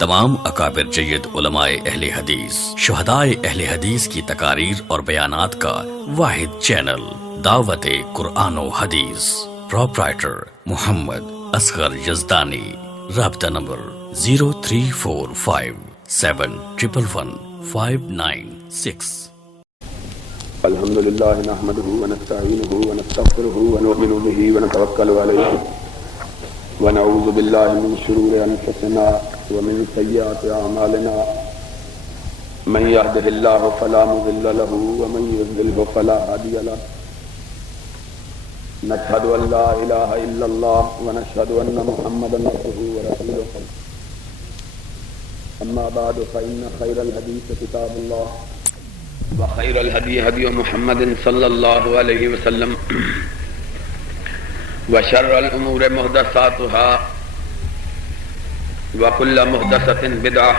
تمام اکابر جید علماء اہل حدیث، شہدائے اہل حدیث کی تقاریر اور بیانات کا واحد چینل دعوت قرآن و حدیث، پروپرائٹر محمد اصغر یزدانی، رابطہ نمبر 0345711596۔ الحمد لله نحمده ونستعينه ونستغفره ونؤمن به ونتوكل عليه ونعوذ بالله من شرور أنفسنا ومن سيئات أعمالنا، من يهده الله فلا مضل له ومن يضلل فلا هادي له، نشهد أن لا إله إلا الله ونشهد أن محمدا عبده ورسوله، أما بعد فإن خير الحديث كتاب الله وخير الهدي هدي محمد صلى الله عليه وسلم، وشر الأمور محدثاتها وكل محدثة بدعة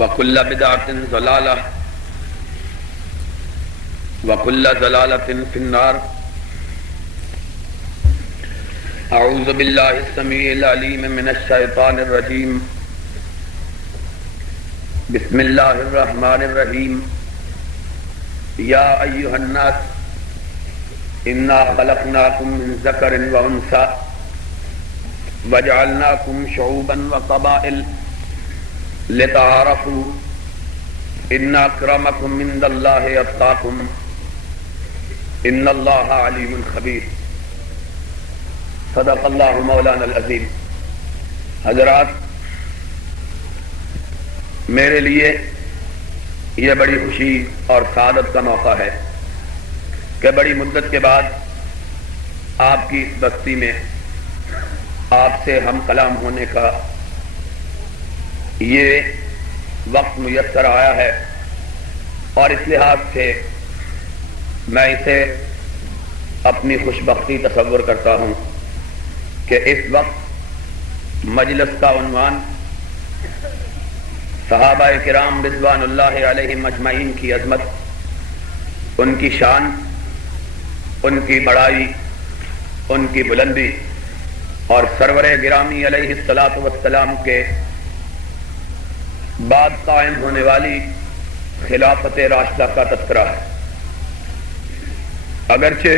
وكل بدعة ضلالة وكل ضلالة في النار۔ أعوذ بالله السميع العليم من الشيطان الرجيم، بسم الله الرحمن الرحيم، يا أيها الناس إنا خلقناكم من ذكر وأنثى وجعلناكم شعوبا وقبائل لتعارفوا إن أكرمكم عند الله أتقاكم إن الله عليم خبير۔ صدق الله مولانا العظيم۔ حضرات، میرے لیے یہ بڑی خوشی اور سعادت کا موقع ہے کہ بڑی مدت کے بعد آپ کی اس بستی میں آپ سے ہم کلام ہونے کا یہ وقت میسر آیا ہے، اور اس لحاظ سے میں اسے اپنی خوش بختی تصور کرتا ہوں کہ اس وقت مجلس کا عنوان صحابہ کرام رضوان اللہ علیہم اجمعین کی عظمت، ان کی شان، ان کی بڑائی، ان کی بلندی اور سرور گرامی علیہ الصلاۃ والسلام کے بعد قائم ہونے والی خلافت راشدہ کا تذکرہ ہے۔ اگرچہ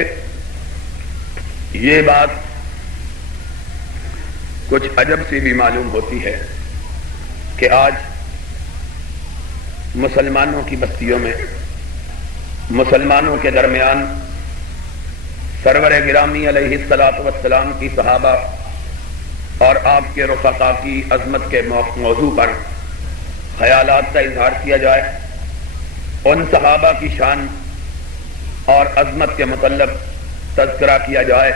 یہ بات کچھ عجب سی بھی معلوم ہوتی ہے کہ آج مسلمانوں کی بستیوں میں، مسلمانوں کے درمیان سرور گرامی علیہ الصلاۃ والسلام کی صحابہ اور آپ کے رفقا کی عظمت کے موضوع پر خیالات کا اظہار کیا جائے، ان صحابہ کی شان اور عظمت کے متعلق تذکرہ کیا جائے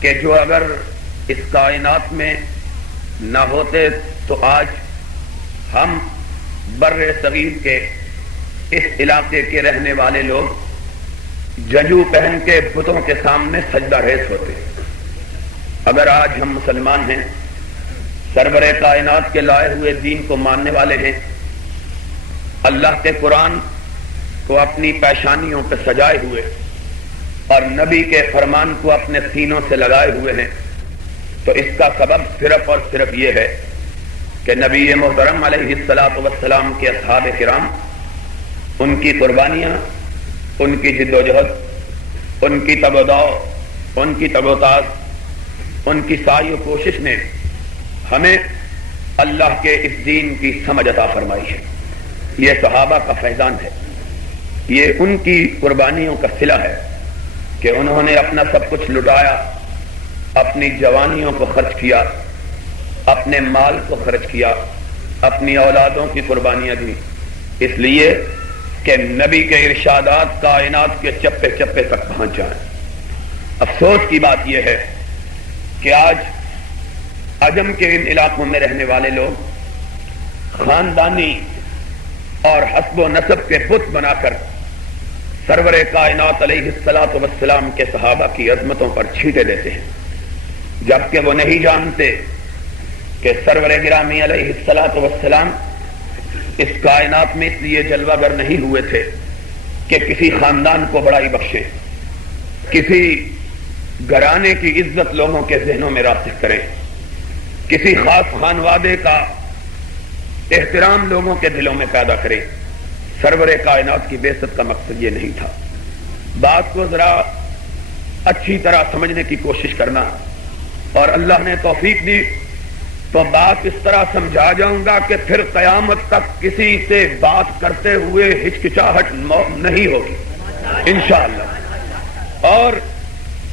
کہ جو اگر اس کائنات میں نہ ہوتے تو آج ہم بر صغیر کے اس علاقے کے رہنے والے لوگ جنجو پہن کے بتوں کے سامنے سجدہ ریز ہوتے۔ اگر آج ہم مسلمان ہیں، سرور کائنات کے لائے ہوئے دین کو ماننے والے ہیں، اللہ کے قرآن کو اپنی پیشانیوں پہ سجائے ہوئے اور نبی کے فرمان کو اپنے سینوں سے لگائے ہوئے ہیں، تو اس کا سبب صرف اور صرف یہ ہے کہ نبی محترم علیہ الصلاۃ والسلام کے اصحاب کرام، ان کی قربانیاں، ان کی جد و جہد، ان کی تگ و دو، ان کی تگ و تاز، ان کی سعی و کوشش نے ہمیں اللہ کے اس دین کی سمجھ عطا فرمائی ہے۔ یہ صحابہ کا فیضان ہے، یہ ان کی قربانیوں کا صلہ ہے کہ انہوں نے اپنا سب کچھ لٹایا، اپنی جوانیوں کو خرچ کیا، اپنے مال کو خرچ کیا، اپنی اولادوں کی قربانیاں دی، اس لیے کہ نبی کے ارشادات کائنات کے چپے چپے تک پہنچ جائیں۔ افسوس کی بات یہ ہے کہ آج عجم کے ان علاقوں میں رہنے والے لوگ خاندانی اور حسب و نسب کے بت بنا کر سرور کائنات علیہ الصلاۃ والسلام کے صحابہ کی عظمتوں پر چھینٹے دیتے ہیں، جبکہ وہ نہیں جانتے کہ سرور گرامی علیہ الصلاۃ والسلام اس کائنات میں اس لیے جلوہ گر نہیں ہوئے تھے کہ کسی خاندان کو بڑائی بخشے، کسی گھرانے کی عزت لوگوں کے ذہنوں میں راسخ کریں۔ کسی خاص خانوادے کا احترام لوگوں کے دلوں میں پیدا کرے. سرور کائنات کی بعثت کا مقصد یہ نہیں تھا. بات کو ذرا اچھی طرح سمجھنے کی کوشش کرنا، اور اللہ نے توفیق دی تو بات اس طرح سمجھا جاؤں گا کہ پھر قیامت تک کسی سے بات کرتے ہوئے ہچکچاہٹ نہیں ہوگی انشاءاللہ. اور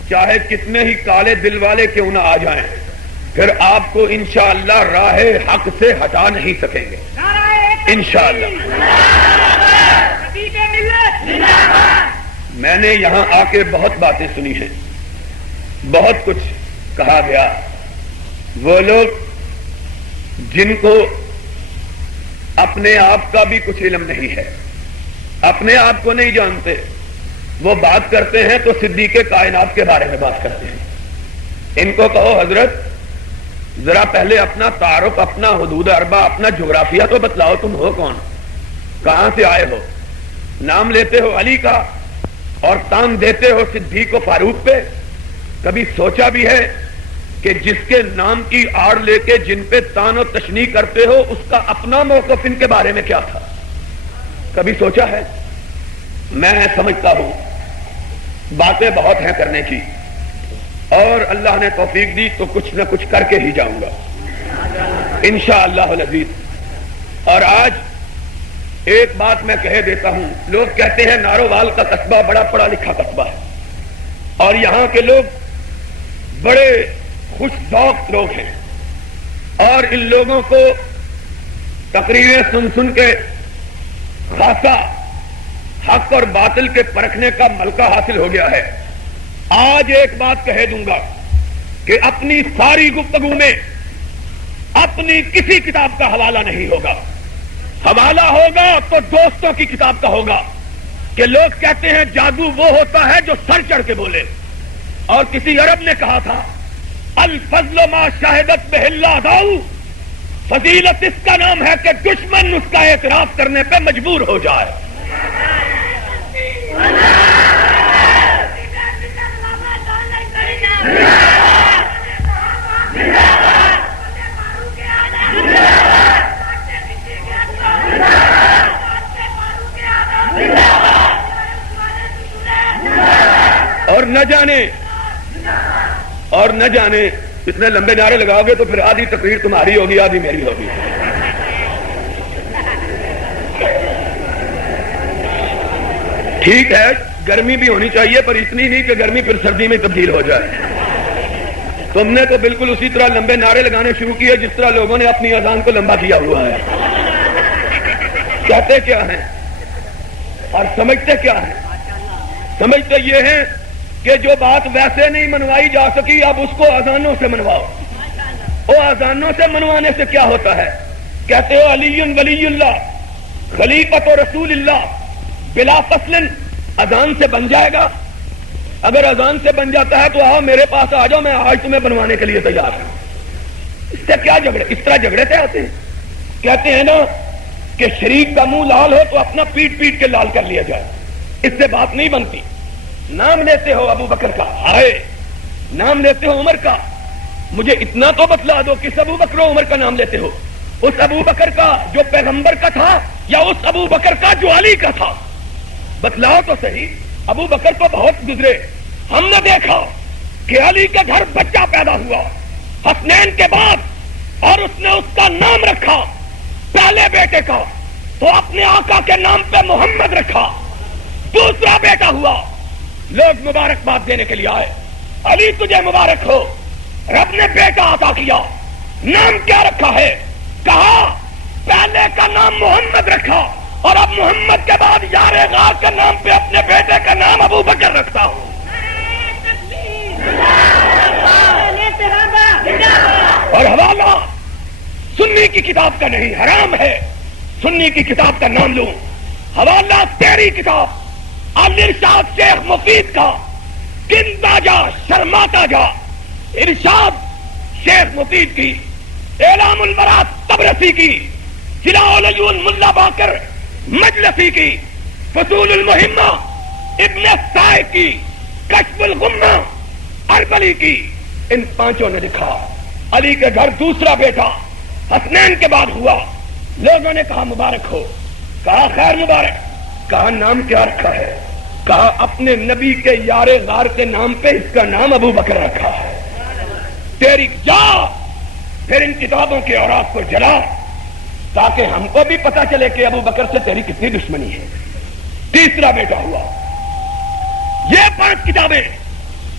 چاہے کتنے ہی کالے دل والے کیوں نہ آ جائیں، پھر آپ کو انشاءاللہ راہ حق سے ہٹا نہیں سکیں گے انشاءاللہ. میں نے یہاں آ کے بہت باتیں سنی ہیں، بہت کچھ کہا گیا. وہ لوگ جن کو اپنے آپ کا بھی کچھ علم نہیں ہے، اپنے آپ کو نہیں جانتے، وہ بات کرتے ہیں تو صدیق کائنات کے بارے میں بات کرتے ہیں. ان کو کہو حضرت ذرا پہلے اپنا تعارف، اپنا حدود اربع، اپنا جغرافیہ تو بتلاؤ، تم ہو کون، کہاں سے آئے ہو. نام لیتے ہو علی کا اور تان دیتے ہو صدیق و فاروق پہ. کبھی سوچا بھی ہے کہ جس کے نام کی آڑ لے کے جن پہ تان و تشنیع کرتے ہو اس کا اپنا موقف ان کے بارے میں کیا تھا؟ کبھی سوچا ہے؟ میں سمجھتا ہوں باتیں بہت ہیں کرنے کی، اور اللہ نے توفیق دی تو کچھ نہ کچھ کر کے ہی جاؤں گا انشاءاللہ العزیز. اور آج ایک بات میں کہہ دیتا ہوں، لوگ کہتے ہیں نارووال کا قصبہ بڑا پڑھا لکھا قصبہ ہے، اور یہاں کے لوگ بڑے خوش ذوق لوگ ہیں، اور ان لوگوں کو تقریریں سن سن کے خاصا حق اور باطل کے پرکھنے کا ملکہ حاصل ہو گیا ہے. آج ایک بات کہہ دوں گا کہ اپنی ساری گفتگو میں اپنی کسی کتاب کا حوالہ نہیں ہوگا. حوالہ ہوگا تو دوستوں کی کتاب کا ہوگا، کہ لوگ کہتے ہیں جادو وہ ہوتا ہے جو سر چڑھ کے بولے. اور کسی عرب نے کہا تھا الفضل ما شاہدت بہ الاعداء، فضیلت اس کا نام ہے کہ دشمن اس کا اعتراف کرنے پہ مجبور ہو جائے. اور نہ جانے اتنے لمبے نعرے لگاؤ گے تو پھر آدھی تقریر تمہاری ہوگی آدھی میری ہوگی. ٹھیک ہے گرمی بھی ہونی چاہیے پر اتنی نہیں کہ گرمی پھر سردی میں تبدیل ہو جائے. تم نے تو بالکل اسی طرح لمبے نعرے لگانے شروع کیے جس طرح لوگوں نے اپنی اذان کو لمبا کیا ہوا ہے. کہتے کیا ہیں اور سمجھتے کیا ہیں؟ سمجھتے یہ ہیں کہ جو بات ویسے نہیں منوائی جا سکی اب اس کو اذانوں سے منواؤ. وہ اذانوں سے منوانے سے کیا ہوتا ہے؟ کہتے ہو علی ولی اللہ خلیفۃ رسول اللہ بلا فصل، اذان سے بن جائے گا. اگر اذان سے بن جاتا ہے تو آؤ میرے پاس آ جاؤ، میں آج تمہیں بنوانے کے لیے تیار ہوں. اس سے کیا جھگڑے؟ اس طرح جھگڑے سے آتے ہیں. کہتے ہیں نا کہ شریک کا منہ لال ہو تو اپنا پیٹ پیٹ کے لال کر لیا جائے. اس سے بات نہیں بنتی. نام لیتے ہو ابو بکر کا، آئے نام لیتے ہو عمر کا، مجھے اتنا تو بتلا دو کس ابو بکر و عمر کا نام لیتے ہو؟ اس ابو بکر کا جو پیغمبر کا تھا یا اس ابو بکر کا جو علی کا تھا؟ بتلاؤ تو صحیح. ابو بکر تو بہت گزرے، ہم نے دیکھا کہ علی کے گھر بچہ پیدا ہوا حسنین کے بعد اور اس نے اس کا نام رکھا پہلے بیٹے کا تو اپنے آقا کے نام پہ محمد رکھا. دوسرا بیٹا ہوا، لوگ مبارکباد دینے کے لیے آئے، علی تجھے مبارک ہو، رب نے بیٹا عطا کیا. نام کیا رکھا ہے؟ کہا پہلے کا نام محمد رکھا اور اب محمد کے بعد یار غار کے نام پہ اپنے بیٹے کا نام ابو بکر رکھتا ہوں. اور حوالہ سنی کی کتاب کا نہیں، حرام ہے سنی کی کتاب کا نام لوں. حوالہ تیری کتاب الارشاد شیخ مفید کا، گنتا جا شرماتا جا. ارشاد شیخ مفید کی، اعلام البراء طبرسی کی، جلاء العیون ملا باقر مجلسی کی، فصول المہمہ ابن السائق کی، کشف الغمہ اربلی کی. ان پانچوں نے لکھا علی کے گھر دوسرا بیٹا حسنین کے بعد ہوا. لوگوں نے کہا مبارک ہو. کہا خیر مبارک. کہا نام کیا رکھا ہے؟ کہا اپنے نبی کے یار غار کے نام پہ اس کا نام ابو بکر رکھا ہے. تیری جا پھر ان کتابوں کے اوراق کو جلا تاکہ ہم کو بھی پتا چلے کہ ابو بکر سے تیری کتنی دشمنی ہے. تیسرا بیٹا ہوا. یہ 5 کتابیں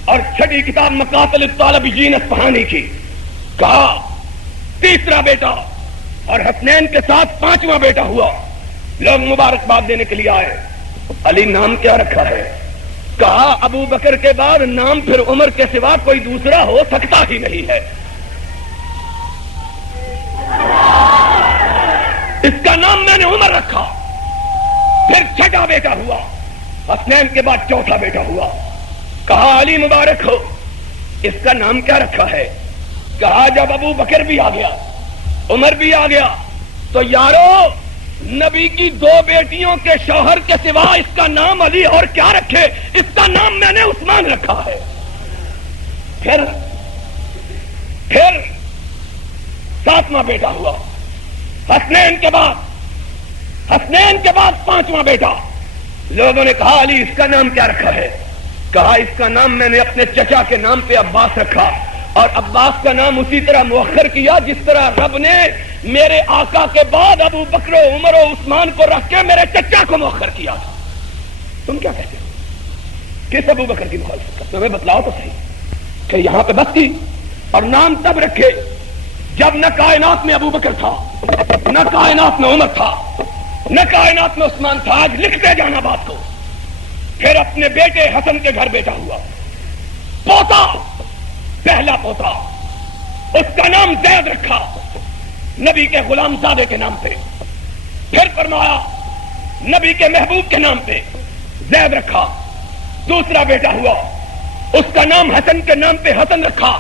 اور چھٹی کتاب مقاتل الطالبین اصفہانی کی. کہا تیسرا بیٹا اور حسنین کے ساتھ 5واں بیٹا ہوا. لوگ مبارکباد دینے کے لیے آئے. علی نام کیا رکھا ہے؟ کہا ابو بکر کے بعد نام پھر عمر کے سوا کوئی دوسرا ہو سکتا ہی نہیں ہے. اس کا نام میں نے عمر رکھا. پھر 6واں بیٹا ہوا. حسنین کے بعد 4تھا بیٹا ہوا. کہا علی مبارک ہو. اس کا نام کیا رکھا ہے؟ کہا جب ابو بکر بھی آ گیا عمر بھی آ گیا تو یارو نبی کی 2 بیٹیوں کے شوہر کے سوا اس کا نام علی اور کیا رکھے؟ اس کا نام میں نے عثمان رکھا ہے. پھر 7واں بیٹا ہوا. حسنین کے بعد 5واں بیٹا. لوگوں نے کہا علی اس کا نام کیا رکھا ہے؟ کہا اس کا نام میں نے اپنے چچا کے نام پہ عباس رکھا اور عباس کا نام اسی طرح مؤخر کیا جس طرح رب نے میرے آقا کے بعد ابو بکر و عمر و عثمان کو رکھ کے میرے چچا کو مؤخر کیا تھا. تم کیا کہتے ہو؟ کس ابو بکر کی مخالفت کرتے ہو؟ تمہیں بتلاؤ تو صحیح کہ یہاں پہ بس کی اور نام تب رکھے جب نہ کائنات میں ابو بکر تھا, نہ کائنات میں عمر تھا, نہ کائنات میں عثمان تھا. آج لکھتے جانا بات کو. پھر اپنے بیٹے حسن کے گھر بیٹا ہوا, پوتا, پہلا پوتا, اس کا نام زید رکھا نبی کے غلام زادے کے نام پہ. پھر فرمایا نبی کے محبوب کے نام پہ زید رکھا. دوسرا بیٹا ہوا, اس کا نام حسن کے نام پہ حسن رکھا.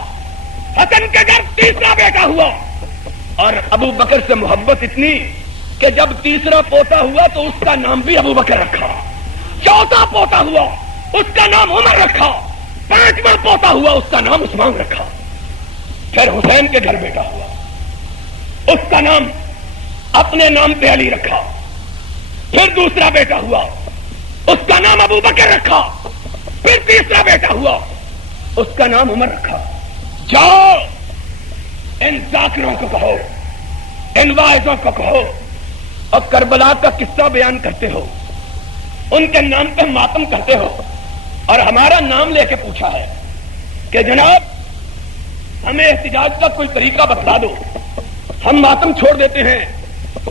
حسن کے گھر تیسرا بیٹا ہوا, اور ابو بکر سے محبت اتنی کہ جب تیسرا پوتا ہوا تو اس کا نام بھی ابو بکر رکھا. چوتھا پوتا ہوا, اس کا نام عمر رکھا. پانچواں پوتا ہوا, اس کا نام عثمان رکھا. پھر حسین کے گھر بیٹا ہوا, اس کا نام اپنے نام پہ علی رکھا. پھر دوسرا بیٹا ہوا, اس کا نام ابو بکر رکھا. پھر تیسرا بیٹا ہوا, اس کا نام عمر رکھا. جاؤ ان ذاکروں کو کہو, ان واعظوں کو کہو, اور کربلا کا قصہ بیان کرتے ہو, ان کے نام پہ ماتم کرتے ہو, اور ہمارا نام لے کے پوچھا ہے کہ جناب ہمیں احتجاج کا کوئی طریقہ بتلا دو, ہم ماتم چھوڑ دیتے ہیں.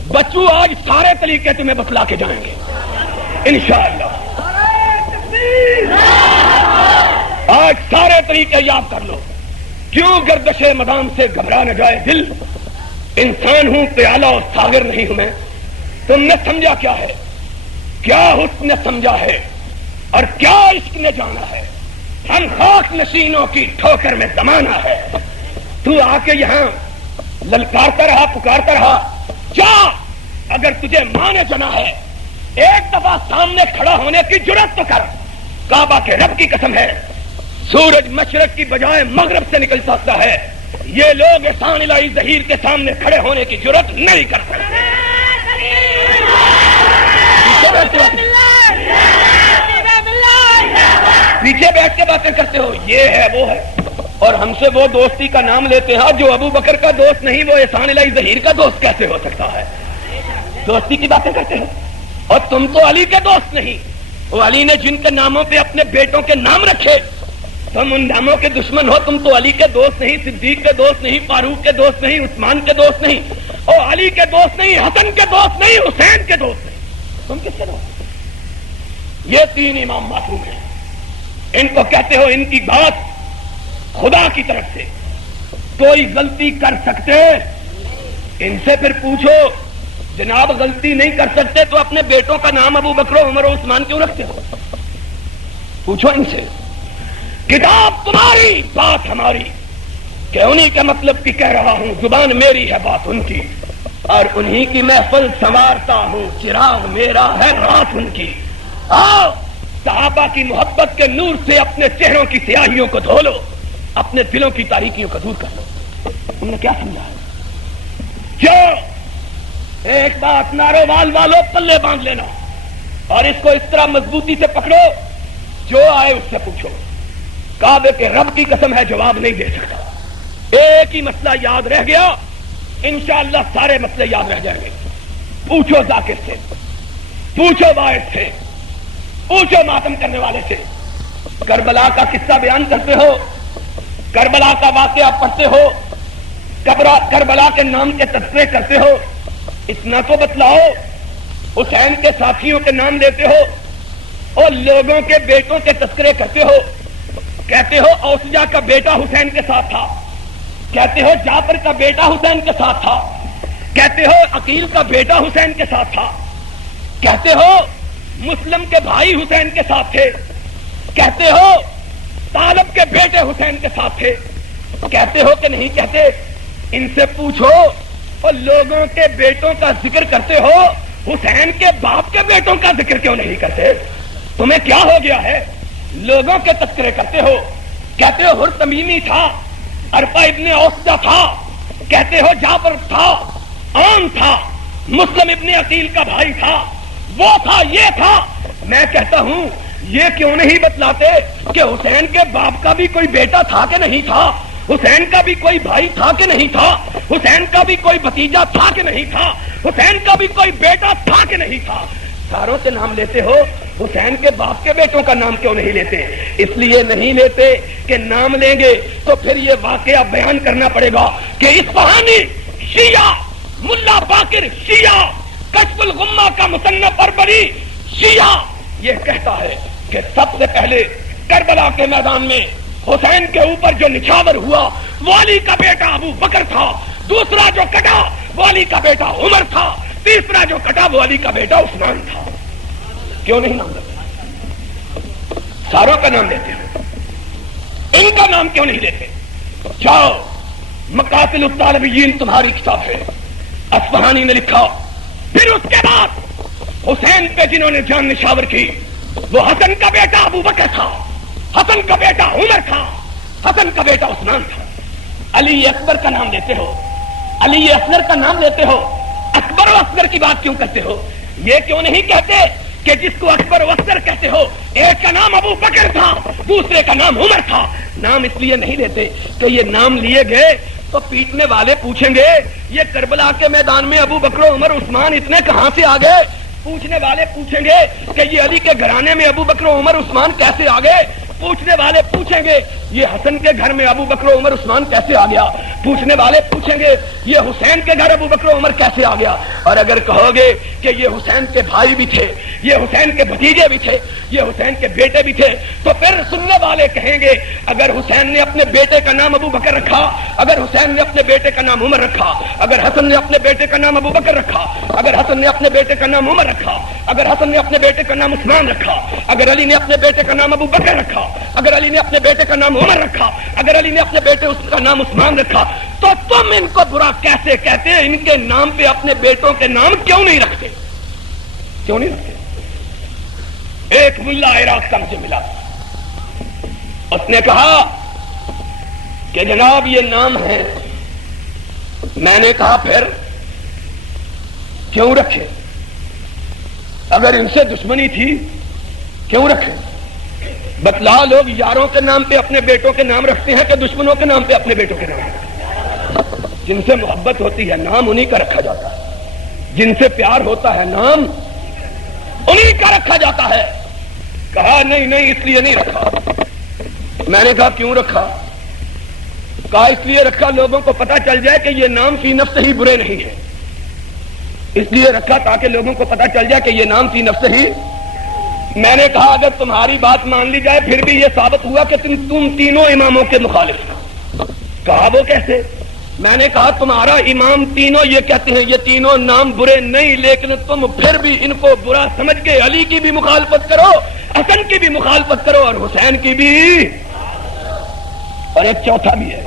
بچوں آج سارے طریقے تمہیں بتلا کے جائیں گے انشاءاللہ. آج سارے طریقے یاد کر لو. کیوں گردش مدام سے گھبرا نہ جائے دل, انسان ہوں پیالہ اور ساغر نہیں ہوں میں. تم نے سمجھا کیا ہے, کیا حسن نے سمجھا ہے, اور کیا عشق نے جانا ہے. ہم خاک نشینوں کی ٹھوکر میں زمانہ ہے. تو آ کے یہاں للکارتا رہا, پکارتا رہا. جا, اگر تجھے مانے جنا ہے ایک دفعہ سامنے کھڑا ہونے کی جرات تو کر. کعبہ کے رب کی قسم ہے, سورج مشرق کی بجائے مغرب سے نکل سکتا ہے. یہ لوگ احسان الہی ظہیر کے سامنے کھڑے ہونے کی جرات نہیں کر سکتے. پیچھے بیٹھ کے باتیں کرتے ہو, یہ ہے وہ ہے, اور ہم سے وہ دوستی کا نام لیتے ہیں جو ابو بکر کا دوست نہیں, وہ احسان الہی ظہیر کا دوست کیسے ہو سکتا ہے؟ دوستی کی باتیں کرتے ہو. اور تم تو علی کے دوست نہیں. وہ علی نے جن کے ناموں پہ اپنے بیٹوں کے نام رکھے, تم ان ناموں کے دشمن ہو. تم تو علی کے دوست نہیں, صدیق کے دوست نہیں, فاروق کے دوست نہیں, عثمان کے دوست نہیں, اور علی کے دوست نہیں, حسن کے دوست نہیں, حسین کے دوست نہیں. تم کس کے دوست؟ یہ 3 امام معصوم ہیں. ان کو کہتے ہو ان کی بات خدا کی طرف سے. کوئی غلطی کر سکتے؟ ان سے پھر پوچھو, جناب غلطی نہیں کر سکتے تو اپنے بیٹوں کا نام ابو بکر و عمر و عثمان کیوں رکھتے ہو؟ پوچھو ان سے. کتاب تمہاری, بات ہماری, کہ انہی کے مطلب کی کہہ رہا ہوں. زبان میری ہے, بات ان کی, اور انہی کی محفل سنوارتا ہوں. چراغ میرا ہے, رات ان کی. آؤ صحابہ کی محبت کے نور سے اپنے چہروں کی سیاہیوں کو دھو لو, اپنے دلوں کی تاریکیوں کو دور کر لو. تم نے کیا سمجھا ہے؟ جو ایک بات نارووال والوں پلے باندھ لینا اور اس کو اس طرح مضبوطی سے پکڑو، جو آئے اس سے پوچھو. کعبے کے رب کی قسم ہے جواب نہیں دے سکتا. ایک ہی مسئلہ یاد رہ گیا، انشاءاللہ سارے مسئلے یاد رہ جائیں گے. پوچھو ذاکر سے، پوچھو واعظ سے، پوچھو ماتم کرنے والے سے. کربلا کا قصہ بیان کرتے ہو، کربلا کا واقعہ پڑھتے ہو، کربلا کے نام کے تذکرے کرتے ہو، اتنا تو بتلاؤ. حسین کے ساتھیوں کے نام لیتے ہو اور لوگوں کے بیٹوں کے تذکرے کرتے ہو. کہتے ہو اوسجا کا بیٹا حسین کے ساتھ تھا، کہتے ہو جعفر کا بیٹا حسین کے ساتھ تھا، کہتے ہو عقیل کا بیٹا حسین کے ساتھ تھا، کہتے ہو مسلم کے بھائی حسین کے ساتھ تھے، کہتے ہو طالب کے بیٹے حسین کے ساتھ تھے. کہتے ہو کہ نہیں کہتے؟ ان سے پوچھو. اور لوگوں کے بیٹوں کا ذکر کرتے ہو، حسین کے باپ کے بیٹوں کا ذکر کیوں نہیں کرتے؟ تمہیں کیا ہو گیا ہے؟ لوگوں کے تذکرے کرتے ہو، کہتے ہو ہر تمیمی تھا، ارفا ابن اوسجا تھا، کہتے ہو جعفر تھا، عام تھا، مسلم ابن عقیل کا بھائی تھا، وہ تھا، یہ تھا. میں کہتا ہوں یہ کیوں نہیں بتلاتے کہ حسین کے باپ کا بھی کوئی بیٹا تھا کہ نہیں تھا، حسین کا بھی کوئی بھائی تھا کہ نہیں تھا، حسین کا بھی کوئی بھتیجا تھا کہ نہیں تھا، حسین کا بھی کوئی بیٹا تھا کہ نہیں تھا. ساروں سے نام لیتے ہو، حسین کے باپ کے بیٹوں کا نام کیوں نہیں لیتے؟ اس لیے نہیں لیتے کہ نام لیں گے تو پھر یہ واقعہ بیان کرنا پڑے گا کہ اصفہانی شیعہ ملا باقر شیعہ کشف الغمہ کا مصنف اربری شیعہ یہ کہتا ہے کہ سب سے پہلے کربلا کے میدان میں حسین کے اوپر جو نچھاور ہوا وہ علی کا بیٹا ابو بکر تھا، دوسرا جو کٹا وہ علی کا بیٹا عمر تھا، تیسرا جو کٹا وہ علی کا بیٹا عثمان تھا. کیوں نہیں نام لیتے؟ ساروں کا نام لیتے ہو، ان کا نام کیوں نہیں لیتے؟ جاؤ مقاتل الطالبین تمہاری کتاب ہے، اصفہانی نے لکھا. پھر اس کے بعد حسین پہ جنہوں نے جان نشاور کی وہ حسن کا بیٹا ابو بکر تھا، حسن کا بیٹا عمر تھا، حسن کا بیٹا عثمان تھا. علی اکبر کا نام لیتے ہو، علی اصغر کا نام لیتے ہو، اکبر و اصغر کی بات کیوں کرتے ہو؟ یہ کیوں نہیں کہتے کہ جس کو اکبر و اصغر کہتے ہو ایک کا نام ابو بکر تھا، دوسرے کا نام عمر تھا؟ نام اس لیے نہیں لیتے کہ یہ نام لیے گئے تو پیٹنے والے پوچھیں گے یہ کربلا کے میدان میں ابو بکر و عمر عثمان اتنے کہاں سے آ گئے؟ پوچھنے والے پوچھیں گے کہ یہ علی کے گھرانے میں ابو بکر و عمر عثمان کیسے آ گئے؟ پوچھنے والے پوچھیں گے یہ حسن کے گھر میں ابو بکر و عمر عثمان کیسے آ گیا؟ پوچھنے والے پوچھیں گے یہ حسین کے گھر ابو بکر و عمر کیسے آ گیا؟ اور اگر کہو گے کہ یہ حسین کے بھائی بھی تھے، یہ حسین کے بھتیجے بھی تھے، یہ حسین کے بیٹے بھی تھے، تو پھر سننے والے کہیں گے اگر حسین نے اپنے بیٹے کا نام ابو بکر رکھا، اگر حسین نے اپنے بیٹے کا نام عمر رکھا، اگر حسن نے اپنے بیٹے کا نام ابو بکر رکھا، اگر حسن نے اپنے بیٹے کا نام عمر رکھا، اگر حسن نے اپنے بیٹے کا نام عثمان رکھا، اگر علی نے اپنے بیٹے کا نام ابو بکر رکھا، اگر علی نے اپنے بیٹے کا نام عمر رکھا، اگر علی نے اپنے بیٹے کا نام عثمان رکھا، تو تم ان کو برا کیسے کہتے ہیں؟ ان کے نام پہ اپنے بیٹوں کے نام کیوں نہیں رکھتے؟ کیوں نہیں رکھتے؟ ایک ملا عراق کا مجھے ملا، اس نے کہا کہ جناب یہ نام ہے. میں نے کہا پھر کیوں رکھے؟ اگر ان سے دشمنی تھی کیوں رکھے؟ بتلا. لوگ یاروں کے نام پہ اپنے بیٹوں کے نام رکھتے ہیں کہ دشمنوں کے نام پہ اپنے بیٹوں کے نام رکھتے ہیں؟ جن سے محبت ہوتی ہے نام انہی کا رکھا جاتا ہے، جن سے پیار ہوتا ہے نام انہی کا رکھا جاتا ہے. کہا نہیں اس لیے نہیں رکھا. میں نے کہا کیوں رکھا؟ کہا اس لیے رکھا لوگوں کو پتا چل جائے کہ یہ نام فی نفس ہی برے نہیں ہے، اس لیے رکھا تاکہ لوگوں کو پتا چل جائے کہ یہ نام فی نفس ہی. میں نے کہا اگر تمہاری بات مان لی جائے پھر بھی یہ ثابت ہوا کہ تم تینوں اماموں کے مخالف ہو. کہا وہ کیسے؟ میں نے کہا تمہارا امام تینوں یہ کہتے ہیں یہ تینوں نام برے نہیں، لیکن تم پھر بھی ان کو برا سمجھ کے علی کی بھی مخالفت کرو، حسن کی بھی مخالفت کرو اور حسین کی بھی، اور ایک چوتھا بھی ہے،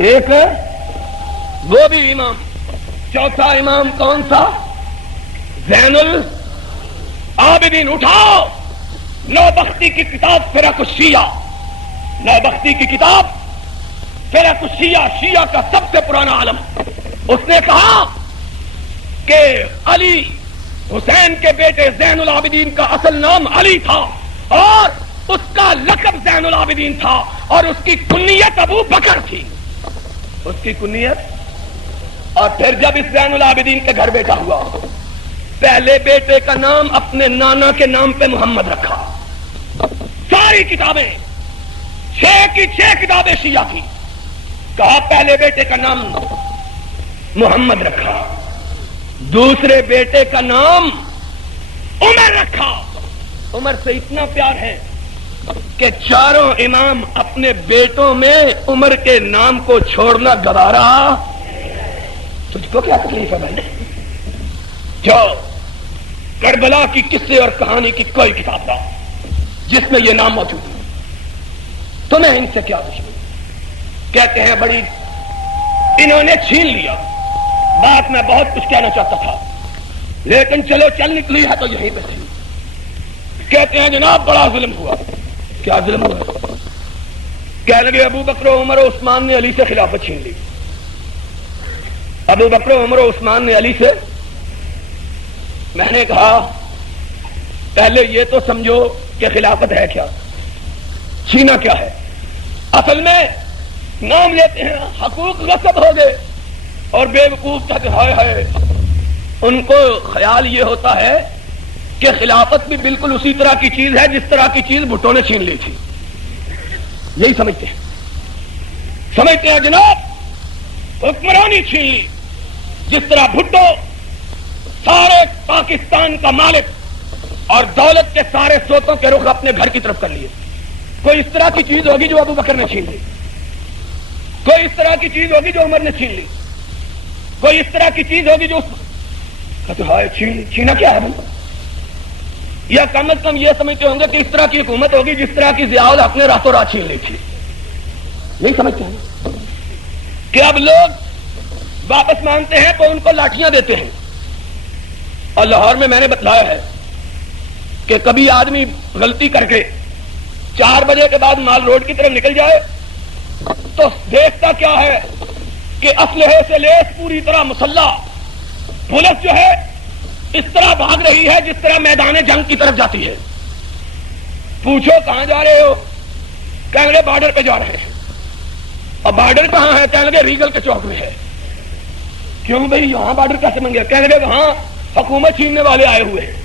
ایک وہ بھی امام. چوتھا امام کون سا؟ زین العابدین. اٹھاؤ نوبختی کی کتاب فرق الشیعہ، نوبختی کی کتاب فرقۃ الشیعہ، شیعہ کا سب سے پرانا عالم، اس نے کہا کہ علی حسین کے بیٹے زین العابدین کا اصل نام علی تھا اور اس کا لقب زین العابدین تھا اور اس کی کنیت ابو بکر تھی، اس کی کنیت۔ اور پھر جب اس زین العابدین کے گھر بیٹا ہوا، پہلے بیٹے کا نام اپنے نانا کے نام پہ محمد رکھا۔ ساری کتابیں 6 کی 6 کتابیں شیعہ کی، کہا پہلے بیٹے کا نام محمد رکھا، دوسرے بیٹے کا نام عمر رکھا۔ عمر سے اتنا پیار ہے کہ چاروں امام اپنے بیٹوں میں عمر کے نام کو چھوڑنا گوارا۔ تجھ کو کیا تکلیف ہے بھائی؟ جو کربلا کی قصے اور کہانی کی کوئی کتاب نہ جس میں یہ نام موجود ہے، تمہیں ان سے کیا دشمنی؟ کہتے ہیں بڑی انہوں نے چھین لیا، بات میں بہت کچھ کہنا چاہتا تھا لیکن چلو چل نکلی ہے تو یہیں پہ تھی۔ کہتے ہیں جناب بڑا ظلم ہوا۔ کیا ظلم ہوا؟ کہنے لگے ابو بکر و عمر و عثمان نے علی سے خلافت چھین لی۔ ابو بکر و عمر و عثمان نے علی سے، میں نے کہا پہلے یہ تو سمجھو کہ خلافت ہے کیا، چھینا کیا ہے؟ اصل میں نام لیتے ہیں حقوق غصب ہو گئے اور بے وقوف کہتے ہائے ہائے، ان کو خیال یہ ہوتا ہے کہ خلافت بھی بالکل اسی طرح کی چیز ہے جس طرح کی چیز بھٹو نے چھین لی تھی، یہی سمجھتے ہیں جناب حکمرانی چھین لی، جس طرح بھٹو سارے پاکستان کا مالک اور دولت کے سارے سوتوں کے رخ اپنے گھر کی طرف کر لیے۔ کوئی اس طرح کی چیز ہوگی جو ابو بکر نے چھین لی، کوئی اس طرح کی چیز ہوگی جو عمر نے چھین لی، کوئی اس طرح کی چیز ہوگی جو چھینا کیا ہے بھائی؟ یا کم از کم یہ سمجھتے ہوں گے کہ اس طرح کی حکومت ہوگی جس طرح کی ضیاء الحق نے راتوں رات چھین لی تھی، نہیں سمجھتے ہیں کہ اب لوگ واپس مانگتے ہیں تو ان کو لاٹھیاں دیتے ہیں۔ اور لاہور میں نے بتلایا ہے کہ کبھی آدمی غلطی کر کے 4 بجے کے بعد مال روڈ کی طرف نکل جائے تو دیکھتا کیا ہے کہ اسلحے سے لیس پوری طرح مسلح پولیس جو ہے اس طرح بھاگ رہی ہے جس طرح میدان جنگ کی طرف جاتی ہے۔ پوچھو کہاں جا رہے ہو؟ کہیں گے بارڈر پہ جا رہے ہیں۔ اور بارڈر کہاں ہے؟ کہیں گے ریگل کے چوک میں ہے۔ کیوں بھائی یہاں بارڈر کیسے بن گیا؟ کہیں گے وہاں حکومت چھیننے والے آئے ہوئے ہیں۔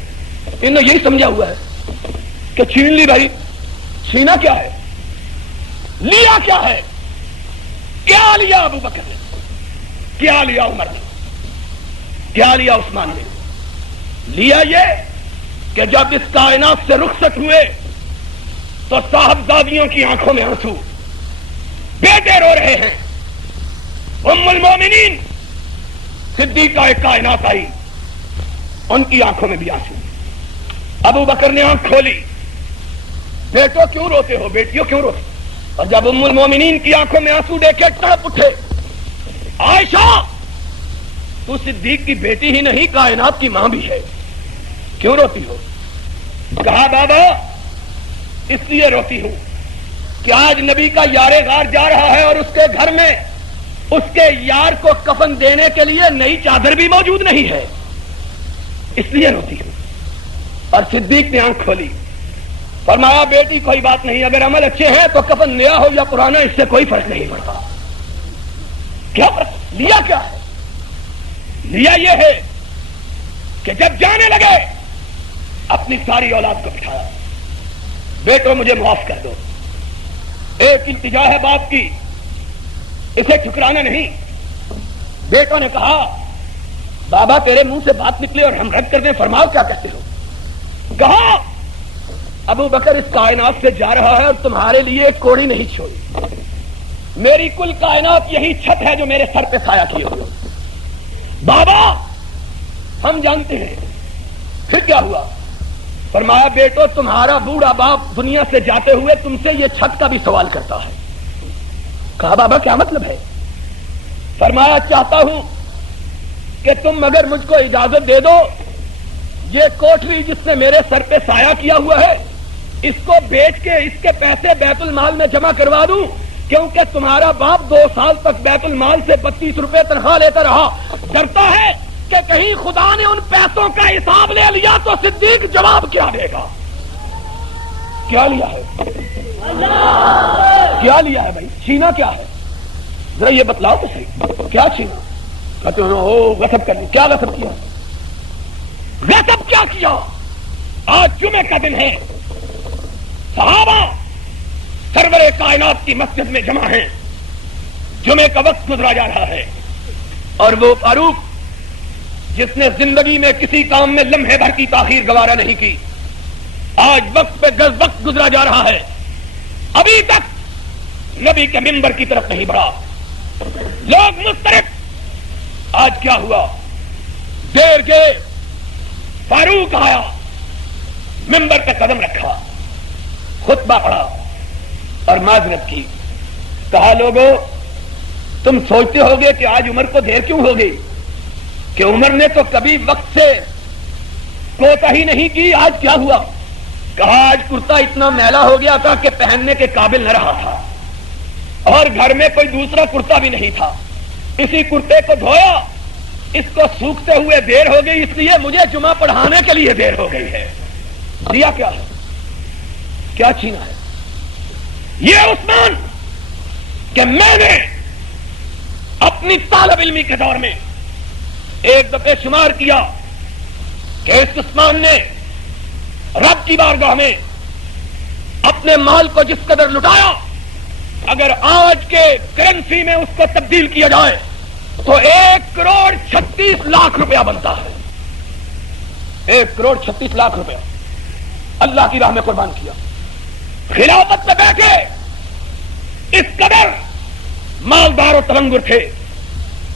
انہوں نے یہی سمجھا ہوا ہے کہ چھین لی بھائی، چھینا کیا ہے؟ لیا کیا ہے؟ کیا لیا ابو بکر نے؟ کیا لیا عمر نے؟ کیا لیا عثمان نے؟ لیا یہ کہ جب اس کائنات سے رخصت ہوئے تو صاحبزادیوں کی آنکھوں میں آنسو، بیٹے رو رہے ہیں۔ ام المومنین صدیقہ کائنات آئی، ان کی آنکھوں میں بھی آنسو۔ ابو بکر نے آنکھ کھولی، بیٹو کیوں روتے ہو، بیٹیوں کیوں روتے؟ اور جب ام المومنین کی آنکھوں میں آنسو دیکھے تڑپ اٹھے، عائشہ تو صدیق کی بیٹی ہی نہیں کائنات کی ماں بھی ہے، کیوں روتی ہو؟ کہا بابا اس لیے روتی ہوں کہ آج نبی کا یار غار جا رہا ہے اور اس کے گھر میں اس کے یار کو کفن دینے کے لیے نئی چادر بھی موجود نہیں ہے، اس لیے روتی ہوں۔ اور صدیق نے آنکھ کھولی، فرمایا بیٹی کوئی بات نہیں، اگر عمل اچھے ہیں تو کفن نیا ہو یا پرانا اس سے کوئی فرق نہیں پڑتا۔ کیا فرق؟ لیا کیا ہے؟ لیا یہ ہے کہ جب جانے لگے اپنی ساری اولاد کو بٹھایا، بیٹو مجھے معاف کر دو۔ ایک التجا ہے باپ کی، اسے ٹھکرانا نہیں۔ بیٹوں نے کہا بابا تیرے منہ سے بات نکلے اور ہم رد کر دیں، فرماؤ کیا کہتے ہو؟ کہا ابو بکر اس کائنات سے جا رہا ہے اور تمہارے لیے ایک کوڑی نہیں چھوڑی، میری کل کائنات یہی چھت ہے جو میرے سر پہ سایہ کیے ہوئے۔ بابا ہم جانتے ہیں۔ پھر کیا ہوا؟ فرمایا بیٹو تمہارا بوڑھا باپ دنیا سے جاتے ہوئے تم سے یہ چھت کا بھی سوال کرتا ہے۔ کہا بابا کیا مطلب ہے؟ فرمایا چاہتا ہوں کہ تم اگر مجھ کو اجازت دے دو یہ کوٹری جس نے میرے سر پہ سایہ کیا ہوا ہے اس کو بیچ کے اس کے پیسے بیت المال میں جمع کروا دوں، کیونکہ تمہارا باپ 2 سال تک بیت المال سے 32 روپے تنخواہ لیتا رہا، ڈرتا ہے کہ کہیں خدا نے ان پیسوں کا حساب لے لیا تو صدیق جواب کیا دے گا؟ کیا لیا ہے؟ کیا لیا ہے بھائی؟ چھینا کیا ہے؟ ذرا یہ بتلاؤ تو صحیح، کیا چھینا؟ کہتے ہو غصب کرنے، کیا غصب کیا؟ غصب کیا کیا؟ آج جمعے کا دن ہے، صحابہ سرور کائنات کی مسجد میں جمع ہیں، جمعے کا وقت گزرا جا رہا ہے، اور وہ فاروق جس نے زندگی میں کسی کام میں لمحے بھر کی تاخیر گوارا نہیں کی، آج وقت پہ وقت گزرا جا رہا ہے، ابھی تک نبی کے منبر کی طرف نہیں بڑھا، لوگ مضطرب۔ آج کیا ہوا؟ دیر کے فاروق آیا، منبر پہ قدم رکھا، خطبہ پڑھا اور معذرت کی، کہا لوگوں تم سوچتے ہوگے کہ آج عمر کو دیر کیوں ہو گئی، کہ عمر نے تو کبھی وقت سے کوتاہی نہیں کی، آج کیا ہوا؟ کہا آج کرتا اتنا میلا ہو گیا تھا کہ پہننے کے قابل نہ رہا تھا، اور گھر میں کوئی دوسرا کرتا بھی نہیں تھا، اسی کرتے کو دھویا، اس کو سوکھتے ہوئے دیر ہو گئی، اس لیے مجھے جمعہ پڑھانے کے لیے دیر ہو گئی ہے۔ دیا کیا ہے؟ کیا چھینا ہے؟ یہ عثمان کہ میں نے اپنی طالب علمی کے دور میں ایک دفعہ شمار کیا کہ اس عثمان نے رب کی بارگاہ میں اپنے مال کو جس قدر لٹایا، اگر آج کے کرنسی میں اس کو تبدیل کیا جائے تو 1,36,00,000 روپیہ بنتا ہے۔ 1,36,00,000 روپیہ اللہ کی راہ میں قربان کیا۔ خلافت میں بیٹھے اس قدر مالدار و تلنگر تھے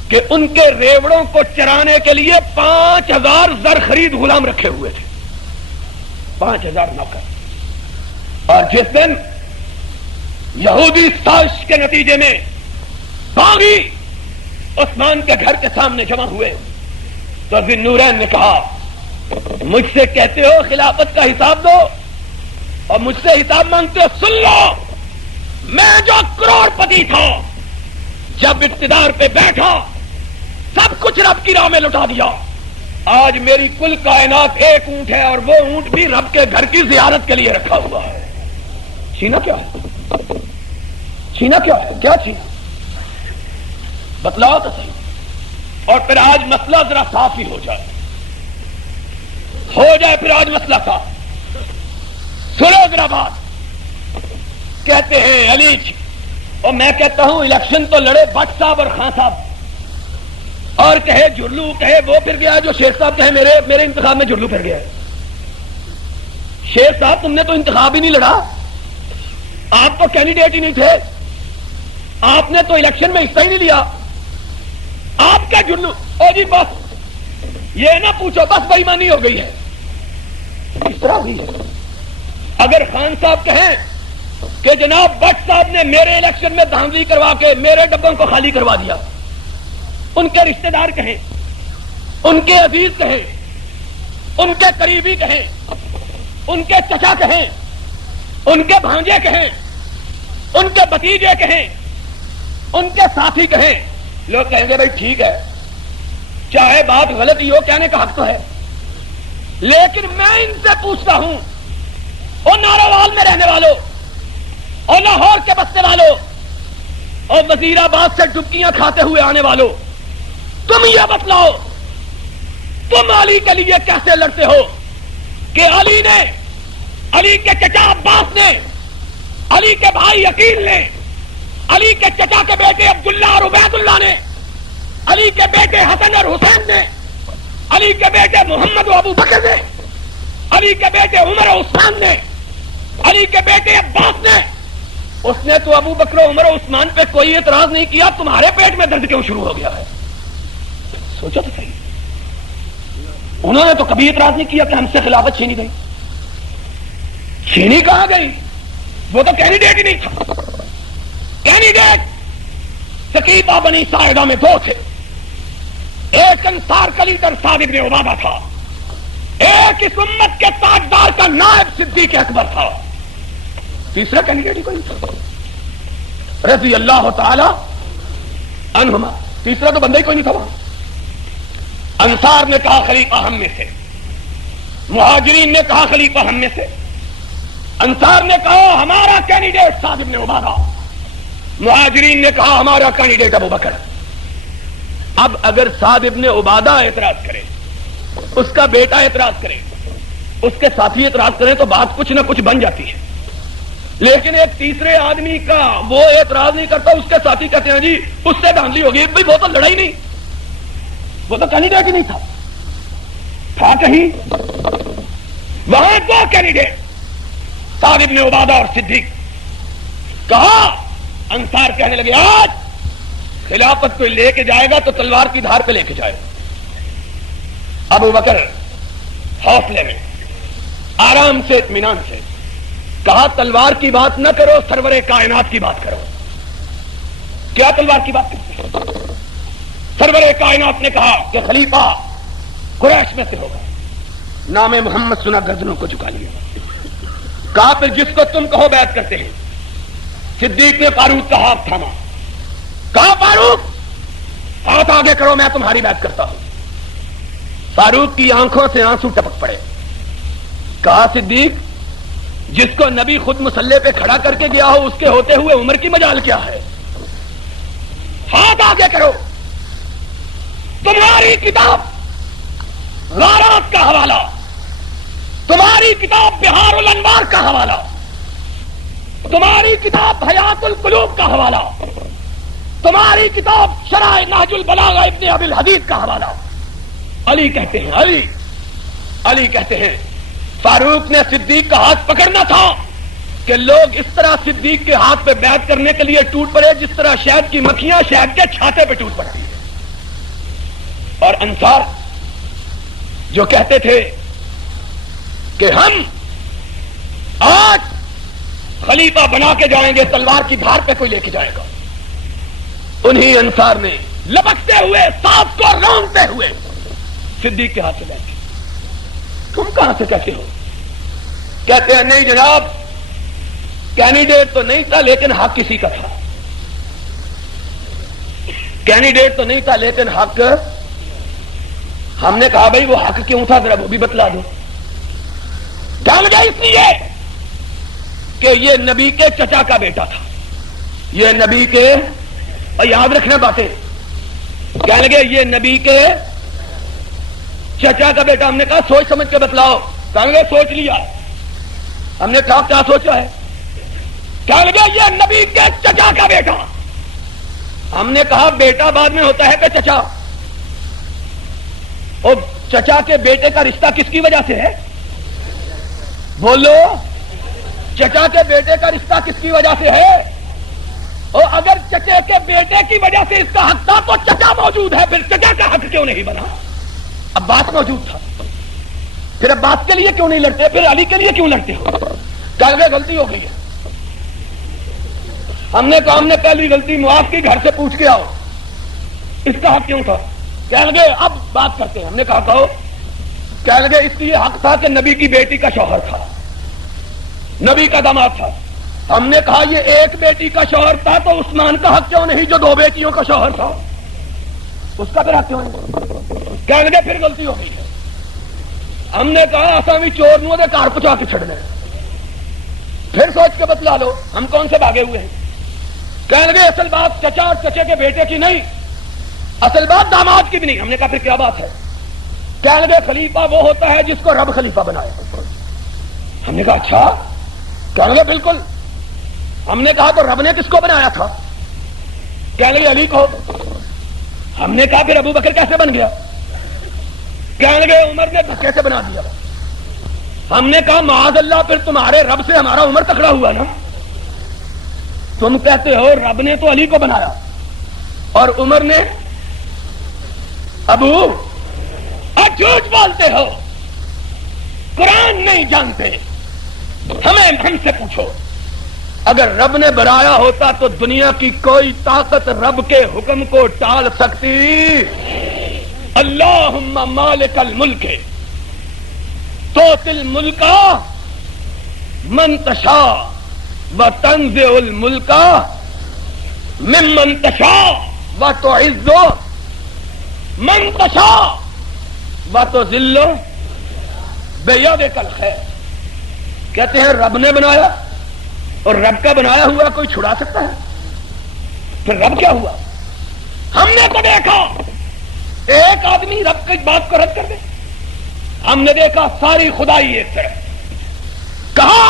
کہ ان کے ریوڑوں کو چرانے کے لیے 5,000 زر خرید غلام رکھے ہوئے تھے، 5,000 نوکر۔ اور جس دن یہودی سازش کے نتیجے میں باغی عثمان کے گھر کے سامنے جمع ہوئے تو ذی النورین نے کہا مجھ سے کہتے ہو خلافت کا حساب دو اور مجھ سے حساب مانگتے ہو؟ سن لو، میں جو کروڑ پتی تھا جب اقتدار پہ بیٹھا سب کچھ رب کی راہ میں لٹا دیا، آج میری کل کائنات ایک اونٹ ہے اور وہ اونٹ بھی رب کے گھر کی زیارت کے لیے رکھا ہوا ہے۔ چھینا کیا ہے؟ چھینا کیا ہے؟ کیا چھینا؟ بتلاؤ تو صحیح، اور پھر آج مسئلہ ذرا صاف ہی ہو جائے پھر آج مسئلہ صاف۔ سنو ذرا بات، کہتے ہیں علی جی، اور میں کہتا ہوں الیکشن تو لڑے بٹ صاحب اور خان صاحب، اور کہے جرلو، کہے وہ پھر گیا، جو شیر صاحب کہے میرے انتخاب میں جرلو پھر گیا ہے۔ شیر صاحب تم نے تو انتخاب ہی نہیں لڑا، آپ تو کینڈیڈیٹ ہی نہیں تھے، آپ نے تو الیکشن میں حصہ ہی نہیں لیا، آپ کا جرلو۔ او جی بس یہ نہ پوچھو، بس بے ایمانی ہو گئی ہے، اس طرح ہوئی ہے۔ اگر خان صاحب کہیں کہ جناب بٹ صاحب نے میرے الیکشن میں دھاندلی کروا کے میرے ڈبوں کو خالی کروا دیا، ان کے رشتہ دار کہیں، ان کے عزیز کہیں، ان کے قریبی کہیں، ان کے چچا کہیں، ان کے بھانجے کہیں، ان کے بھتیجے کہیں، ان کے ساتھی کہیں، لوگ کہیں گے بھائی ٹھیک ہے، چاہے بات غلط ہی ہو، کہنے کا حق تو ہے، لیکن میں ان سے پوچھتا ہوں، اور ناروال میں رہنے والوں، اور لاہور کے بسنے والوں، اور وزیر آباد سے ڈبکیاں کھاتے ہوئے آنے والوں، تم یہ بتلاؤ تم علی کے لیے کیسے لڑتے ہو کہ علی نے، علی کے چچا عباس نے، علی کے بھائی عقیل نے، علی کے چچا کے بیٹے عبداللہ اور عبید اللہ نے، علی کے بیٹے حسن اور حسین نے، علی کے بیٹے محمد و ابو بکر نے، علی کے بیٹے عمر و عثمان نے، علی کے بیٹے عباس نے، اس نے تو ابو بکر و عمر و عثمان پہ کوئی اعتراض نہیں کیا، تمہارے پیٹ میں درد کیوں شروع ہو گیا ہے؟ سوچو تو صحیح، انہوں نے تو کبھی اعتراض نہیں کیا کہ ہم سے خلافت چھینی گئی، چھینی کہاں گئی؟ وہ تو کینڈیڈیٹ ہی نہیں تھا۔ کینڈیڈیٹ سقیفہ بنی ساعدہ میں 2 تھے، ایک انصار کا لیڈر سعد بن عبادہ تھا، ایک اس امت کے تاجدار کا نائب صدیق اکبر تھا، تیسرا کینڈیڈیٹ ہی کوئی تھا۔ رضی اللہ تعالی عنہما. تیسرا تو بندہ ہی کوئی نہیں تھا وہاں. انصار نے کہا خلیفہ ہم میں سے, مہاجرین نے کہا خلیفہ ہم میں سے. انصار نے کہا ہمارا کینڈیڈیٹ سعد بن عبادہ, مہاجرین نے کہا ہمارا کینڈیڈیٹ ابو بکر. اب اگر سعد بن عبادہ اعتراض کرے, اس کا بیٹا اعتراض کرے, اس کے ساتھی اعتراض کریں تو بات کچھ نہ کچھ بن جاتی ہے. لیکن ایک تیسرے آدمی کا وہ اعتراض نہیں کرتا, اس کے ساتھی کہتے ہیں جی اس سے دھاندلی ہوگی. بھائی وہ تو لڑائی نہیں, وہ تو کینڈیڈیٹ ہی نہیں تھا. تھا کہیں وہاں دو کینڈیڈیٹ سعد بن عبادہ اور صدیق. کہا انصار کہنے لگے آج خلافت کوئی لے کے جائے گا تو تلوار کی دھار پہ لے کے جائے. ابو بکر حوصلے میں آرام سے اطمینان سے کہا تلوار کی بات نہ کرو, سرور کائنات کی بات کرو. کیا تلوار کی بات کرتے ہیں؟ سرور کائنات نے کہا کہ خلیفہ قریش میں سے ہوگا. نام محمد سنا گردنوں کو جھکا لیا. کہا پھر جس کو تم کہو بیعت کرتے ہیں. صدیق نے فاروق کا ہاتھ تھاما. کہا فاروق ہاتھ آگے کرو, میں تمہاری بیعت کرتا ہوں. فاروق کی آنکھوں سے آنسو ٹپک پڑے. کہا صدیق جس کو نبی خود مسلح پہ کھڑا کر کے گیا ہو اس کے ہوتے ہوئے عمر کی مجال کیا ہے؟ ہاتھ آگے کرو. تمہاری کتاب غارات کا حوالہ, تمہاری کتاب بہار الانوار کا حوالہ, تمہاری کتاب حیات القلوب کا حوالہ, تمہاری کتاب شرح نہج البلاغہ ابن ابی الحدید کا حوالہ. علی کہتے ہیں علی کہتے ہیں فاروق نے صدیق کا ہاتھ پکڑنا تھا کہ لوگ اس طرح صدیق کے ہاتھ پہ بیعت کرنے کے لیے ٹوٹ پڑے جس طرح شہد کی مکھیاں شہد کے چھاتے پہ ٹوٹ پڑتی ہیں. اور انصار جو کہتے تھے کہ ہم آج خلیفہ بنا کے جائیں گے, تلوار کی دھار پہ کوئی لے کے جائے گا, انہی انصار نے لپکتے ہوئے سانپ کو رونگتے ہوئے صدیق کے ہاتھ سے لے کے. تم کہاں سے کہتے ہو؟ کہتے ہیں نہیں جناب, کینڈیڈیٹ تو نہیں تھا لیکن حق کسی کا تھا. کینڈیڈیٹ تو نہیں تھا لیکن حق. ہم نے کہا بھائی وہ حق کیوں تھا, ذرا وہ بھی بتلا دو. ڈال گیا اس لیے کہ یہ نبی کے چچا کا بیٹا تھا, یہ نبی کے, اور یاد رکھنا باتیں, کہنے لگے یہ نبی کے چچا کا بیٹا. ہم نے کہا سوچ سمجھ کے بتلاؤ. کہنے لگے سوچ لیا. ہم نے کہا کیا سوچا ہے؟ کہنے لگے یہ نبی کے چچا کا بیٹا. ہم نے کہا بیٹا بعد میں ہوتا ہے کہ چچا؟ اور چچا کے بیٹے کا رشتہ کس کی وجہ سے ہے؟ بولو, چچا کے بیٹے کا رشتہ کس کی وجہ سے ہے؟ اور اگر چچے کے بیٹے کی وجہ سے اس کا حق تھا تو چچا موجود ہے, پھر چچا کا حق کیوں نہیں بنا؟ عباس موجود تھا, پھر عباس کے لیے کیوں نہیں لڑتے, پھر علی کے لیے کیوں لڑتے ہو؟ کہہ گئے غلطی ہو گئی ہے. ہم نے کہا ہم نے پہلی غلطی معاف کی, گھر سے پوچھ کے آؤ اس کا حق کیوں تھا. کہہ لگے اب بات کرتے ہیں. ہم نے کہا کہو. کہہ لگے اس لیے حق تھا کہ نبی کی بیٹی کا شوہر تھا, نبی کا داماد تھا. ہم نے کہا یہ ایک بیٹی کا شوہر تھا تو عثمان کا حق کیوں نہیں جو دو بیٹیوں کا شوہر تھا, اس کا پھر حق کیوں نہیں؟ کہنے لگے پھر غلطی ہو گئی ہے. ہم نے کہا اسامی چور نو دے کار پہنچا کے چھڑنے, پھر سوچ کے بتلا لو ہم کون سے بھاگے ہوئے ہیں. کہنے لگے اصل بات چچا اور چچے کے بیٹے کی نہیں, اصل بات داماد کی بھی نہیں. ہم نے کہا پھر کیا بات ہے؟ کہنے لگے خلیفہ وہ ہوتا ہے جس کو رب خلیفہ بنائے. ہم نے کہا اچھا. کہنے لگے بالکل. ہم نے کہا تو رب نے کس کو بنایا تھا؟ کہنے لگے علی کو. ہم نے کہا پھر ابو بکر کیسے بن گیا؟ کہنے لگے عمر نے دھکے سے بنا دیا. ہم نے کہا معاذ اللہ, پھر تمہارے رب سے ہمارا عمر تکڑا ہوا نا. تم کہتے ہو رب نے تو علی کو بنایا اور عمر نے ابو. اور جھوٹ بولتے ہو, قرآن نہیں جانتے. ہم سے پوچھو, اگر رب نے بنایا ہوتا تو دنیا کی کوئی طاقت رب کے حکم کو ٹال سکتی؟ اللہم مالک الملک تؤتی الملک من تشاء وتنزع الملک ممن تشاء وتعز من تشاء وتذل بیدک الخیر. کہتے ہیں رب نے بنایا اور رب کا بنایا ہوا کوئی چھڑا سکتا ہے؟ پھر رب کیا ہوا؟ ہم نے تو دیکھا ایک آدمی رب کی بات کو رد کر دے. ہم نے دیکھا ساری خدائی ایک طرف. کہا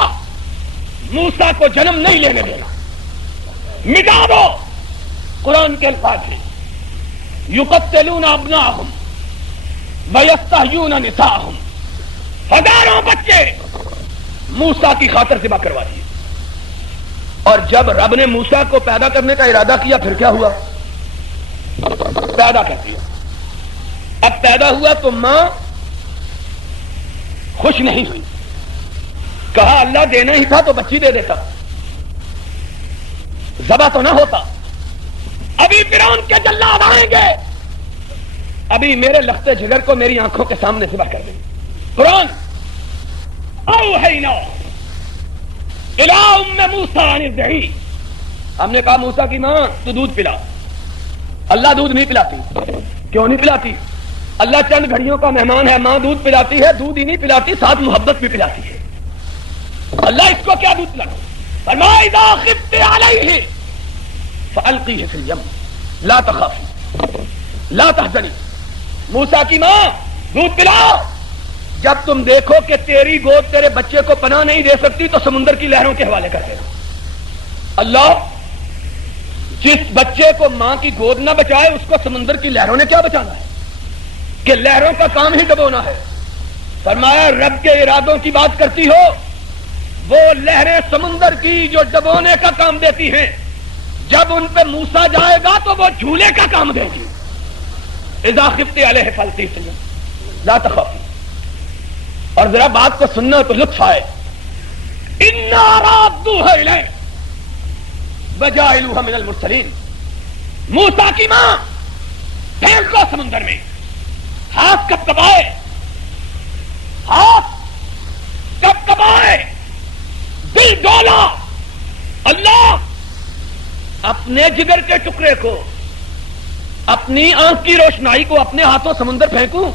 موسیٰ کو جنم نہیں لینے دینا، مٹا دو. قرآن کے الفاظ ہیں یقتلون ابناءہم ویستحیون نساءہم. ہزاروں بچے موسیٰ کی خاطر ذبح کروا دیے. اور جب رب نے موسیٰ کو پیدا کرنے کا ارادہ کیا پھر کیا ہوا؟ پیدا کر دیا. اب پیدا ہوا تو ماں خوش نہیں ہوئی. کہا اللہ دینا ہی تھا تو بچی دے دیتا، ذبح تو نہ ہوتا. ابھی فرعون کے جلاد آئیں گے، ابھی میرے لخت جگر کو میری آنکھوں کے سامنے ذبح کر دیں گے. قرآن اوحینا الی ام موسیٰ ان ارضعی. ہم نے کہا موسیٰ کی ماں تو دودھ پلا. اللہ دودھ نہیں پلاتی. کیوں نہیں پلاتی؟ اللہ چند گھڑیوں کا مہمان ہے. ماں دودھ پلاتی ہے، دودھ ہی نہیں پلاتی، ساتھ محبت بھی پلاتی ہے. اللہ اس کو کیا دودھ پلانا؟ فرمایا اذا خفت علیہ فالقیہ فی الیم لا تخافی لا تحزنی. موسیٰ کی ماں دودھ پلاؤ. جب تم دیکھو کہ تیری گود تیرے بچے کو پناہ نہیں دے سکتی تو سمندر کی لہروں کے حوالے کر دینا. اللہ جس بچے کو ماں کی گود نہ بچائے اس کو سمندر کی لہروں نے کیا بچانا ہے کہ لہروں کا کام ہی ڈبونا ہے. فرمایا رب کے ارادوں کی بات کرتی ہو، وہ لہریں سمندر کی جو ڈبونے کا کام دیتی ہیں، جب ان پہ موسیٰ جائے گا تو وہ جھولے کا کام دے گی. اذا خفت علیہ فالقیہ فی الیم لا تخافی. اور ذرا بات کو سننا تو لطف آئے. انا رادوها الیک وجاعلوها من المرسلین. موسیٰ کی ماں پھینک دو سمندر میں. ہاتھ کب کبائے، ہاتھ کب کبائے، دل ڈولا. اللہ اپنے جگر کے ٹکڑے کو، اپنی آنکھ کی روشنائی کو اپنے ہاتھوں سمندر پھینکوں.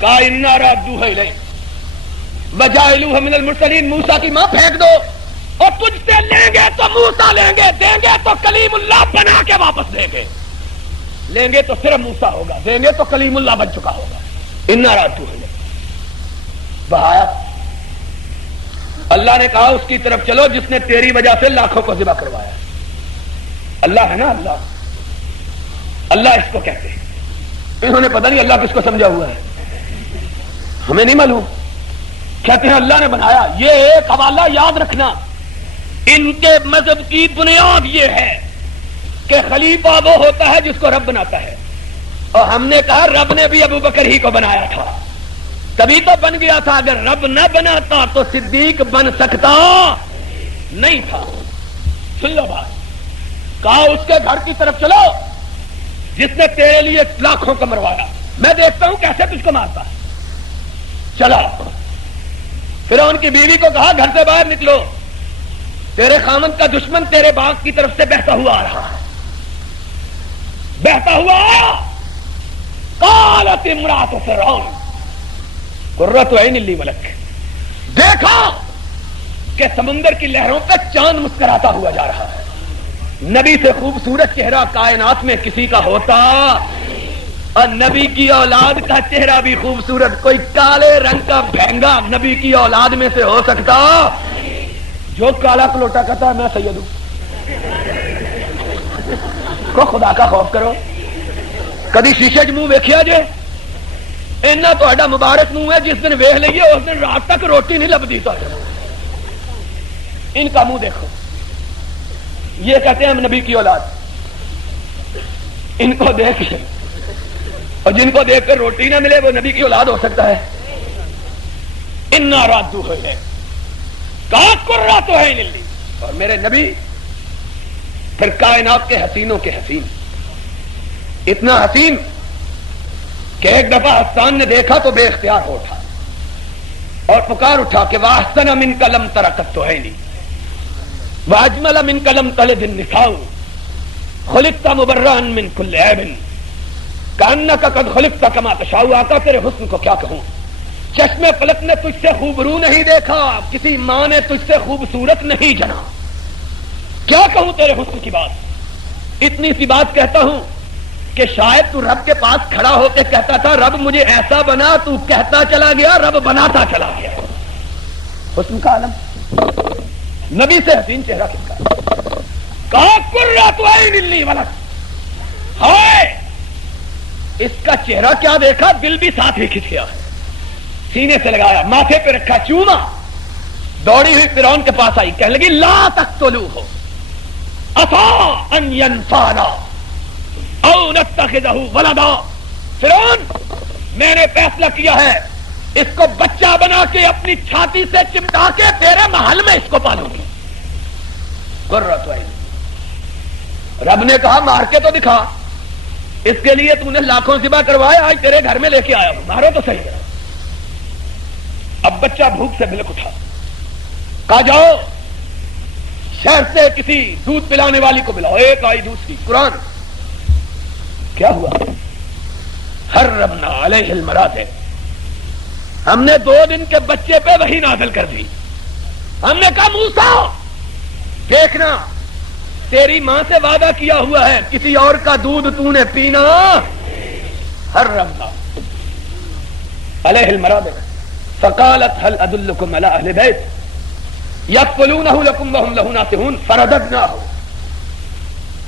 کہا انا رادوها الیک وجاعلوها من المرسلین. موسیٰ کی ماں پھینک دو اور تجھ سے لیں گے تو موسیٰ لیں گے، دیں گے تو کلیم اللہ بنا کے واپس دیں گے. لیں گے تو صرف موسیٰ ہوگا، دیں گے تو کلیم اللہ بن چکا ہوگا. انا رادوها الیک. بہایا اللہ نے کہا اس کی طرف چلو جس نے تیری وجہ سے لاکھوں کو ذبح کروایا. اللہ ہے نا، اللہ اللہ اس کو کہتے ہیں. انہوں نے پتہ نہیں اللہ کس کو سمجھا ہوا ہے، ہمیں نہیں معلوم. کہتے ہیں اللہ نے بنایا. یہ ایک حوالہ یاد رکھنا، ان کے مذہب کی بنیاد یہ ہے کہ خلیفہ وہ ہوتا ہے جس کو رب بناتا ہے. اور ہم نے کہا رب نے بھی ابو بکر ہی کو بنایا تھا، تبھی تو بن گیا تھا. اگر رب نہ بناتا تو صدیق بن سکتا نہیں تھا. سن لو بات. کہا اس کے گھر کی طرف چلو جس نے تیرے لیے لاکھوں کو مروایا، میں دیکھتا ہوں کیسے تجھ کو مارتا. چلا. فرعون کی بیوی کو کہا گھر سے باہر نکلو، تیرے خامند کا دشمن تیرے باغ کی طرف سے بہتا ہوا آ رہا ہے. بہتا ہوا آیا. قالت امرأۃ فرعون قرۃ عین لی ولک. دیکھا کہ سمندر کی لہروں پہ چاند مسکراتا ہوا جا رہا ہے. نبی سے خوبصورت چہرہ کائنات میں کسی کا ہوتا، اور نبی کی اولاد کا چہرہ بھی خوبصورت. کوئی کالے رنگ کا بھینگا نبی کی اولاد میں سے ہو سکتا؟ جو کالا کلوٹا کہتا ہے میں سید ہوں. کو خدا کا خوف کرو. کدی شیشے چ منہ ویکھیا جے؟ اینا تہاڈا مبارک منہ ہے جس دن ویکھ لئیے اس دن رات تک روٹی نہیں لبدی. ان کا منہ دیکھو. یہ کہتے ہیں ہم نبی کی اولاد. ان کو دیکھ لیں اور جن کو دیکھ کر روٹی نہ ملے وہ نبی کی اولاد ہو سکتا ہے؟ انا رادوها الیک کہا قرۃ عین لی. اور میرے نبی پھر کائنات کے حسینوں کے حسین، اتنا حسین کہ ایک دفعہ حسان نے دیکھا تو بے اختیار ہو اٹھا اور پکار اٹھا کہ واحسن منک لم تر قط عینی واجمل منک لم تلد النساء خلقت مبرئا من کل عیب کأنک قد خلقت کما تشاء. آقا تیرے حسن کو کیا کہوں, چشم فلک نے تجھ سے خوبرو نہیں دیکھا, کسی ماں نے تجھ سے خوبصورت نہیں جنا. کیا کہوں تیرے حسن کی بات. اتنی سی بات کہتا ہوں کہ شاید تو رب کے پاس کھڑا ہو کے کہتا تھا رب مجھے ایسا بنا, تو کہتا چلا گیا رب بناتا چلا گیا. حسن کا عالم, نبی سے حسین چہرہ کس کا. کہا قرۃ عین لی ولک, ہائے اس کا چہرہ کیا دیکھا, دل بھی ساتھ ہی کھچ گیا. سینے سے لگایا, ماتھے پہ رکھا, چوما. دوڑی ہوئی فرعون کے پاس آئی, کہنے لگی لا تقتلوہ عسیٰ ان ینفعنا او نتخذہ ولدا. فرعون میں نے فیصلہ کیا ہے اس کو بچہ بنا کے اپنی چھاتی سے چمٹا کے تیرے محل میں اس کو پالوں گی. قرۃ عین. رب نے کہا مار کے تو دکھا, اس کے لیے تو نے لاکھوں ذبح کروائے, آج تیرے گھر میں لے کے آیا ہوں, مارو تو صحیح ہے. اب بچہ بھوک سے بلک اٹھا, کہا جاؤ شہر سے کسی دودھ پلانے والی کو بلاؤ. ایک آئی دوسری. قرآن کیا ہوا, حرمنا علیہ المراضع, ہم نے 2 دن کے بچے پہ وحی نازل کر دی. ہم نے کہا موسیٰ دیکھنا تیری ماں سے وعدہ کیا ہوا ہے کسی اور کا دودھ تو نے پینا. حرمنا علیہ المراضع فقالت هل ادلکم علی اہل بیت یکفلونہ لکم وہم لہ ناصحون فرددناہ.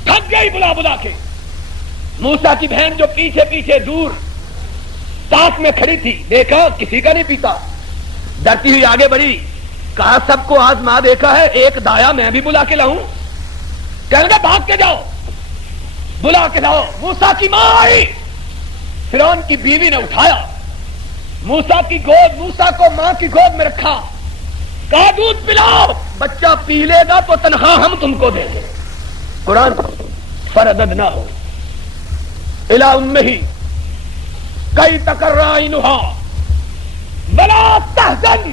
تھک گئی بلا بلا کے. موسیٰ کی بہن جو پیچھے پیچھے دور ساتھ میں کھڑی تھی, دیکھا کسی کا نہیں پیتا, ڈرتی ہوئی آگے بڑھی. کہا سب کو آزما دیکھا ہے, ایک دایا میں بھی بلا کے لاؤں. کہنے لگا بھاگ کے جاؤ, بلا کے لاؤ. موسیٰ کی ماں آئی, فرعون کی بیوی نے اٹھایا موسیٰ کی گود, موسیٰ کو ماں کی گود میں رکھا, کہا دودھ پلاؤ, بچہ پی لے گا تو تنخواہ ہم تم کو دیں گے. قرآن فرددناہ الی امہ کی تقر عینہا ولا تحزن.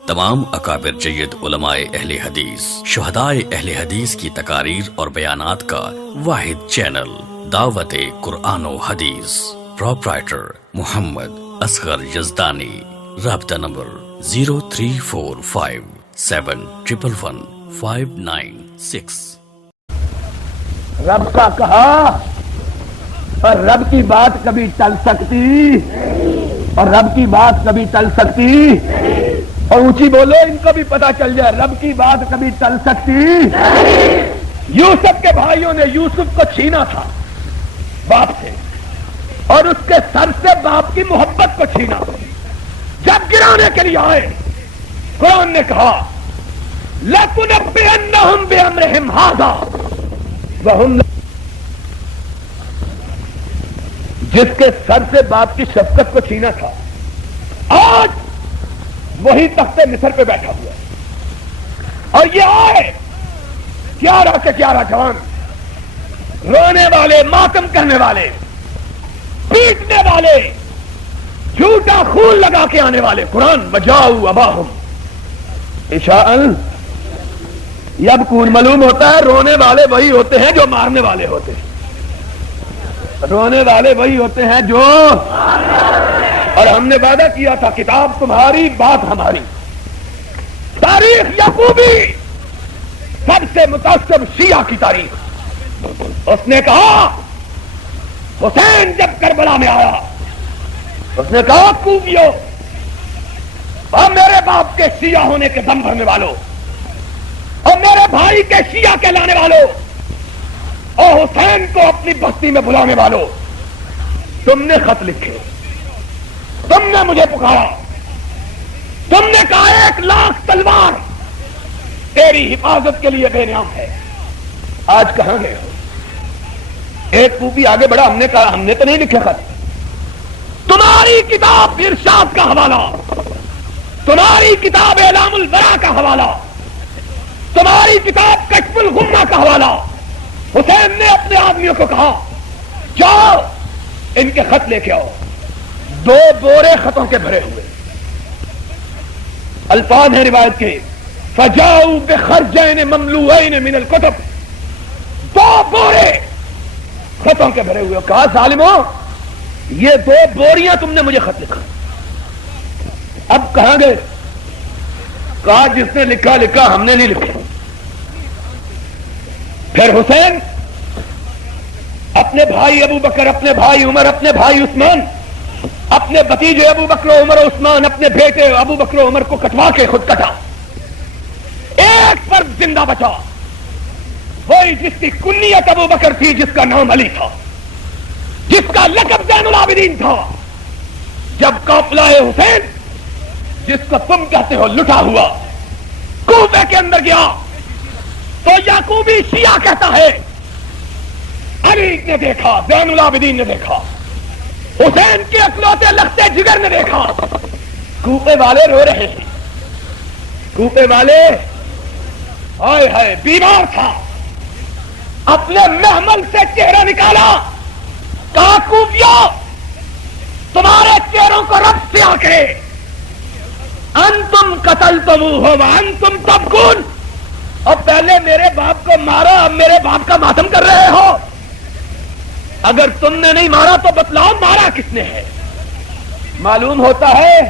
تمام اکابر جید علماء اہل حدیث, شہدائے اہل حدیث کی تقاریر اور بیانات کا واحد چینل دعوت قرآن و حدیث. پروپرائٹر محمد اصغر یزدانی. رابطہ نمبر 0345711596. رب کا کہا اور رب کی بات کبھی ٹل سکتی, اور رب کی بات کبھی ٹل سکتی. اور اونچی بولو, ان کو بھی پتا چل جائے رب کی بات کبھی ٹل سکتی. یوسف کے بھائیوں نے یوسف کو چھینا تھا باپ سے, اور اس کے سر سے باپ کی محبت کو چھینا. جب گرانے کے لیے آئے, قرآن نے کہا لَتُنَبِّئَنَّهُمْ بِأَمْرِهِمْ هَٰذَا وَهُمْ. جس کے سر سے باپ کی شفقت کو چھینا تھا, آج وہی تخت مصر پہ بیٹھا ہوا ہے. اور یہ آئے 11 کے 11 جوان, رونے والے, ماتم کرنے والے, پیٹنے والے, جھوٹا خون لگا کے آنے والے. قرآن وجاؤ اباہم عشاء یبکون. معلوم ہوتا ہے رونے والے وہی ہوتے ہیں جو مارنے والے ہوتے ہیں. رونے والے وہی ہوتے ہیں جو, اور ہم نے وعدہ کیا تھا کتاب تمہاری بات ہماری. تاریخ یعقوبی سب سے متعصب شیعہ کی تاریخ. اس نے کہا حسین جب کربلا میں آیا, اس نے کہا کوبیو اور میرے باپ کے شیعہ ہونے کے دم بھرنے والوں, اور میرے بھائی کے شیعہ کہلانے والوں, اور حسین کو اپنی بستی میں بلانے والوں, تم نے خط لکھے, تم نے مجھے پکارا, تم نے کہا 1,00,000 تلوار تیری حفاظت کے لیے بے نیام ہے. آج کہاں گئے ہو؟ ایک پوپی آگے بڑھا, ہم نے کہا ہم نے تو نہیں لکھے خط. تمہاری کتاب ارشاد کا حوالہ, تمہاری کتاب اعلام البراء کا حوالہ, تمہاری کتاب کشف الغمہ کا حوالہ. حسین نے اپنے آدمیوں کو کہا جاؤ ان کے خط لے کے آؤ. 2 بورے خطوں کے بھرے ہوئے. الفاظ ہیں روایت کے, فجاؤ بخرجین مملوئین من الکتب، 2 بورے خطوں کے بھرے ہوئے. کہا ظالموں یہ 2 بوریاں تم نے مجھے خط لکھا. اب کہاں گئے؟ کہا جس نے لکھا لکھا، ہم نے نہیں لکھا. پھر حسین اپنے بھائی ابو بکر، اپنے بھائی عمر، اپنے بھائی عثمان، اپنے بھتیجے ابو بکر و عمر و عثمان، اپنے بیٹے ابو بکر و عمر کو کٹوا کے خود کٹا. ایک فرد زندہ بچا، وہی جس کی کنیت ابو بکر تھی، جس کا نام علی تھا، جس کا لقب زین العابدین تھا. جب قافلہ حسین جس کو تم کہتے ہو لٹا ہوا کوفے کے اندر گیا تو یعقوبی شیعہ کہتا ہے علی نے دیکھا، زین العابدین نے دیکھا، حسین کے اکلوتے لختے جگر نے دیکھا. کوفے والے رو رہے تھے. کوفے والے ہائے ہائے بیمار تھا. اپنے محمل سے چہرہ نکالا، کہا کوفیوں تمہارے چہروں کو رب سے آ کے انتم قتلتموہ وانتم تبکون. اور پہلے میرے باپ کو مارا، اب میرے باپ کا ماتم کر رہے ہو. اگر تم نے نہیں مارا تو بتلاؤ مارا کس نے ہے. معلوم ہوتا ہے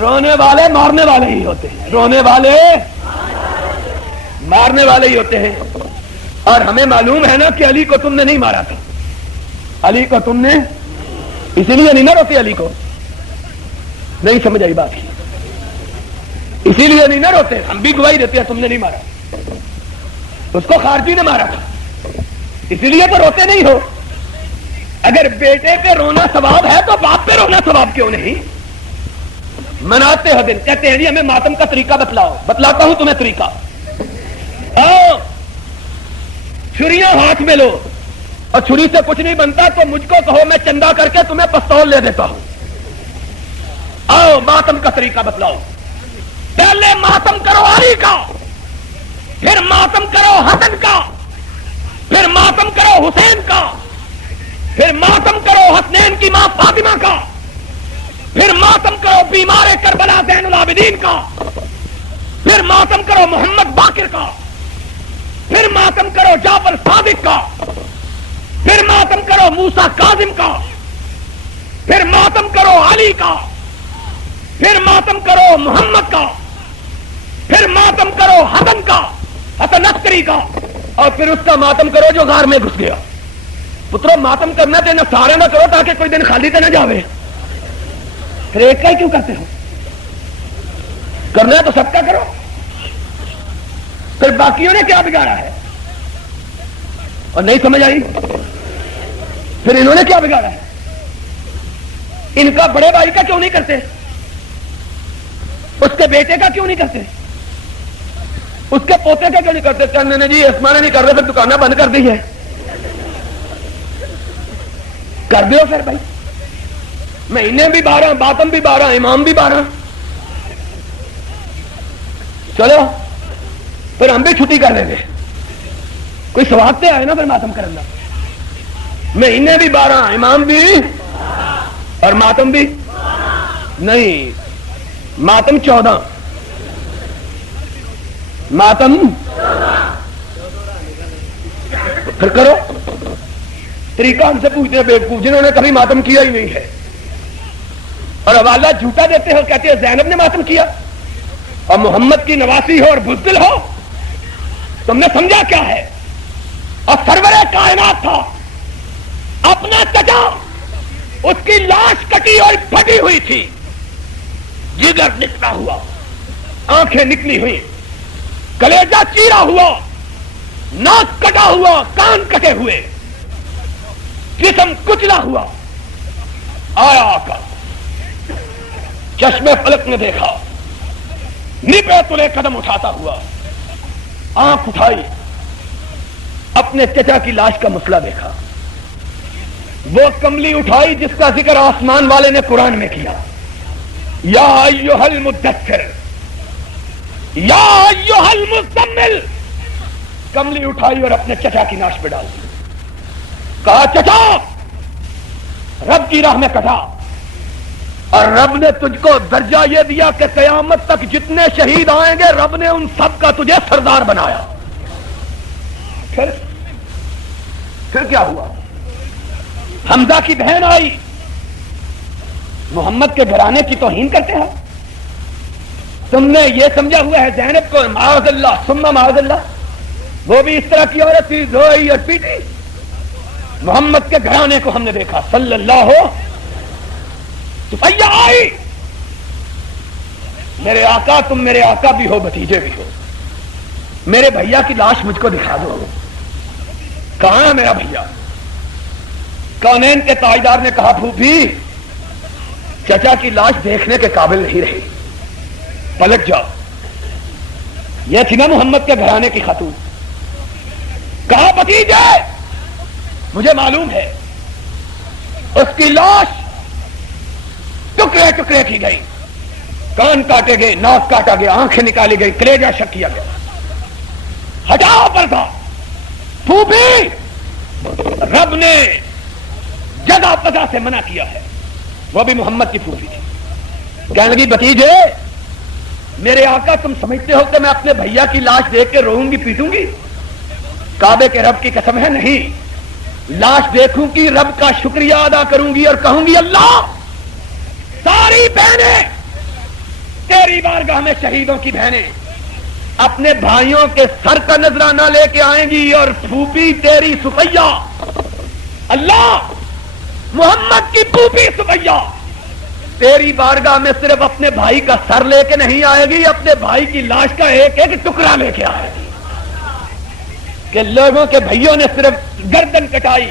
رونے والے مارنے والے ہی ہوتے ہیں، رونے والے مارنے والے ہی ہوتے ہیں. اور ہمیں معلوم ہے نا کہ علی کو تم نے نہیں مارا تھا. علی کو تم نے اسی لیے نہیں نہ روتے. علی کو نہیں سمجھ آئی بات کی، اسی لیے نہیں نہ روتے. ہم بھی گواہی دیتے ہیں تم نے نہیں مارا. اس کو خارجی نے مارا تھا، اسی لیے تو روتے نہیں ہو. اگر بیٹے پہ رونا ثواب ہے تو باپ پہ رونا ثواب کیوں نہیں؟ مناتے ہو دن، کہتے ہیں جی ہمیں ماتم کا طریقہ بتلاؤ. بتلاتا ہوں تمہیں طریقہ. آؤ چھریاں ہاتھ میں لو، اور چھری سے کچھ نہیں بنتا تو مجھ کو کہو، میں چندہ کر کے تمہیں پستول لے دیتا ہوں. آؤ ماتم کا طریقہ بتلاؤ. پہلے ماتم کرو علی کا، پھر ماتم کرو حسن کا، پھر ماتم کرو حسین کا، پھر ماتم کرو حسنین کی ماں فاطمہ کا، پھر ماتم کرو بیمار کربلا زین العابدین کا، پھر ماتم کرو محمد باقر کا، پھر ماتم کرو جعفر صادق کا، پھر ماتم کرو موسیٰ کاظم کا، پھر ماتم کرو علی کا، پھر ماتم کرو محمد کا، پھر ماتم کرو حسن کا، حسن عسکری کا، اور پھر اس کا ماتم کرو جو غار میں گھس گیا. پترو ماتم کرنا دینا سارے نہ کرو تاکہ کوئی دن خالی تو نہ جاوے. پھر ایک کا ہی کیوں کرتے ہو؟ کرنا ہے تو سب کا کرو. پھر باقیوں نے کیا بگاڑا ہے؟ اور نہیں سمجھ آئی؟ پھر انہوں نے کیا بگاڑا ہے؟ ان کا بڑے بھائی کا کیوں نہیں کرتے؟ اس کے بیٹے کا کیوں نہیں کرتے؟ اس کے پوتے کا کیوں نہیں کرتے؟ کہنے نے جی اسمانے نہیں کر رہے، پھر دکانیں بند کر دی ہے. کر دیو پھر بھائی. مہینے بھی 12، ماتم بھی 12، امام بھی 12. چلو پھر ہم بھی چھٹی کر دیں گے. کوئی ثواب پہ آئے نا پھر ماتم کرنا. مہینے بھی 12، امام بھی اور ماتم بھی نہیں. ماتم 14، ماتم پھر کرو. طریقہ ہم سے پوچھتے ہیں بیوقوف جنہوں نے کبھی ماتم کیا ہی نہیں ہے، اور حوالہ جھوٹا دیتے ہو، کہتے ہیں زینب نے ماتم کیا، اور محمد کی نواسی ہو اور بزدل ہو. تم نے سمجھا کیا ہے؟ اور سرور کائنات تھا، اپنا چچا، اس کی لاش کٹی اور پھٹی ہوئی تھی، جگر نکلا ہوا، آنکھیں نکلی ہوئی، کلیجہ چیرا ہوا، ناک کٹا ہوا، کان کٹے ہوئے، جسم کچلا ہوا. آیا آقا، چشمے فلک نے دیکھا، نپے تلے قدم اٹھاتا ہوا، آنکھ اٹھائی، اپنے چچا کی لاش کا مسئلہ دیکھا. وہ کملی اٹھائی جس کا ذکر آسمان والے نے قرآن میں کیا، یا ایھا المدثر، یا ایھا المزمل. کملی اٹھائی اور اپنے چچا کی لاش پہ ڈال دی. کہا چچا رب کی راہ میں کٹا، اور رب نے تجھ کو درجہ یہ دیا کہ قیامت تک جتنے شہید آئیں گے رب نے ان سب کا تجھے سردار بنایا. پھر کیا ہوا؟ حمزہ کی بہن آئی، محمد کے گھرانے کی توہین کرتے ہیں. تم نے یہ سمجھا ہوا ہے زینب کو معاذ اللہ ثم معاذ اللہ وہ بھی اس طرح کی عورت تھی، روئی اور پیٹی. محمد کے گھرانے کو ہم نے دیکھا صلی اللہ صفیہ آئی، میرے آقا تم میرے آقا بھی ہو بھتیجے بھی ہو، میرے بھیا کی لاش مجھ کو دکھا دو. کہاں ہے میرا بھیا؟ کونین کے تاجدار نے کہا پھوپھی چچا کی لاش دیکھنے کے قابل نہیں رہی، پلٹ جاؤ. یہ تھی نا محمد کے گھرانے کی خاتون. کہا بھتیجے مجھے معلوم ہے اس کی لاش ٹکڑے ٹکڑے کی گئی، کان کاٹے گئے، ناک کاٹا گیا، آنکھیں نکالی گئی، کلیجہ شک کیا گیا. ہٹاؤ پردہ. پھوپھی رب نے جزا پزا سے منع کیا ہے. وہ بھی محمد کی پھوپھی تھی. کہنے لگی بھتیجے میرے آقا تم سمجھتے ہو کہ میں اپنے بھیا کی لاش دیکھ کے روؤں گی پیٹوں گی؟ کعبے کے رب کی قسم ہے نہیں. لاش دیکھوں گی، رب کا شکریہ ادا کروں گی اور کہوں گی اللہ ساری بہنیں تیری بارگاہ میں شہیدوں کی بہنیں اپنے بھائیوں کے سر کا نذرانہ لے کے آئیں گی، اور پھوپھی تیری صفیہ اللہ محمد کی پھوپھی صفیہ تیری بارگاہ میں صرف اپنے بھائی کا سر لے کے نہیں آئے گی، اپنے بھائی کی لاش کا ایک ایک ٹکڑا لے کے آئے گی. کہ لوگوں کے بھائیوں نے صرف گردن کٹائی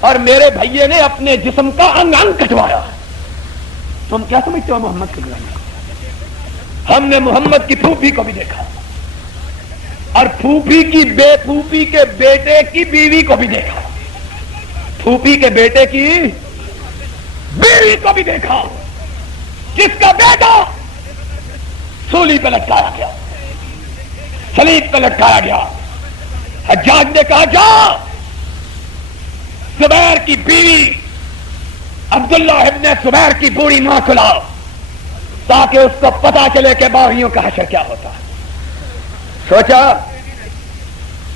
اور میرے بھائیے نے اپنے جسم کا انگ انگ کٹوایا. تم کیا سمجھتے ہو محمد کے گھرانے کو؟ ہم نے محمد کی پھوپھی کو بھی دیکھا اور پھوپھی کی پھوپھی کے بیٹے کی بیوی کو بھی دیکھا، پھوپھی کے بیٹے کی بیوی کو بھی دیکھا جس کا بیٹا سولی پہ لٹکایا گیا، صلیب پہ لٹکایا گیا. حجاج نے کہا جا زبیر کی بیوی عبداللہ ابن زبیر کی بوڑھی ماں کو لاؤ تاکہ اس کو پتا چلے کہ باغیوں کا حشر کیا ہوتا ہے. سوچا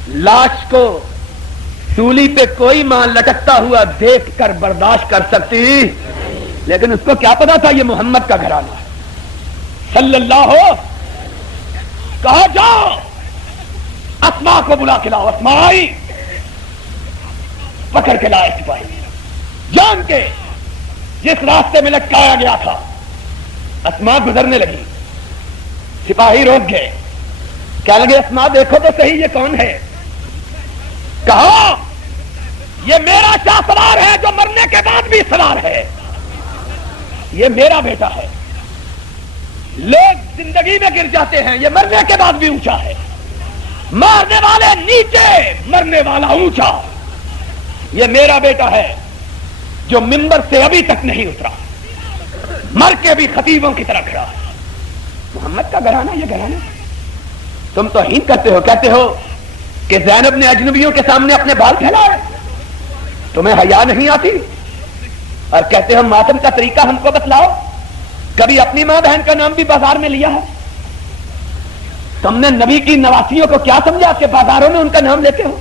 لاش کو سولی پہ کوئی ماں لٹکتا ہوا دیکھ کر برداشت کر سکتی، لیکن اس کو کیا پتا تھا یہ محمد کا گھرانہ ہے صلی اللہ ہو. کہا جاؤ اسماء کو بلا کے لاؤ. اسماء آئی، پکڑ کے لائے سپاہی، جان کے جس راستے میں لٹکایا گیا تھا. اسماء گزرنے لگی، سپاہی روک گئے، کہنے لگے اسماء دیکھو تو صحیح یہ کون ہے؟ کہا یہ میرا شاہ سوار ہے جو مرنے کے بعد بھی سوار ہے، یہ میرا بیٹا ہے. لوگ زندگی میں گر جاتے ہیں، یہ مرنے کے بعد بھی اونچا ہے. مارنے والے نیچے، مرنے والا اونچا. یہ میرا بیٹا ہے جو منبر سے ابھی تک نہیں اترا، مر کے بھی خطیبوں کی طرح کھڑا ہے. محمد کا گھرانہ یہ گھرانہ. تم توہین کرتے ہو، کہتے ہو کہ زینب نے اجنبیوں کے سامنے اپنے بال پھیلائے، تمہیں حیا نہیں آتی؟ اور کہتے ہو ماتم کا طریقہ ہم کو بتلاؤ. کبھی اپنی ماں بہن کا نام بھی بازار میں لیا ہے؟ تم نے نبی کی نواسیوں کو کیا سمجھا کہ بازاروں میں ان کا نام لیتے ہو؟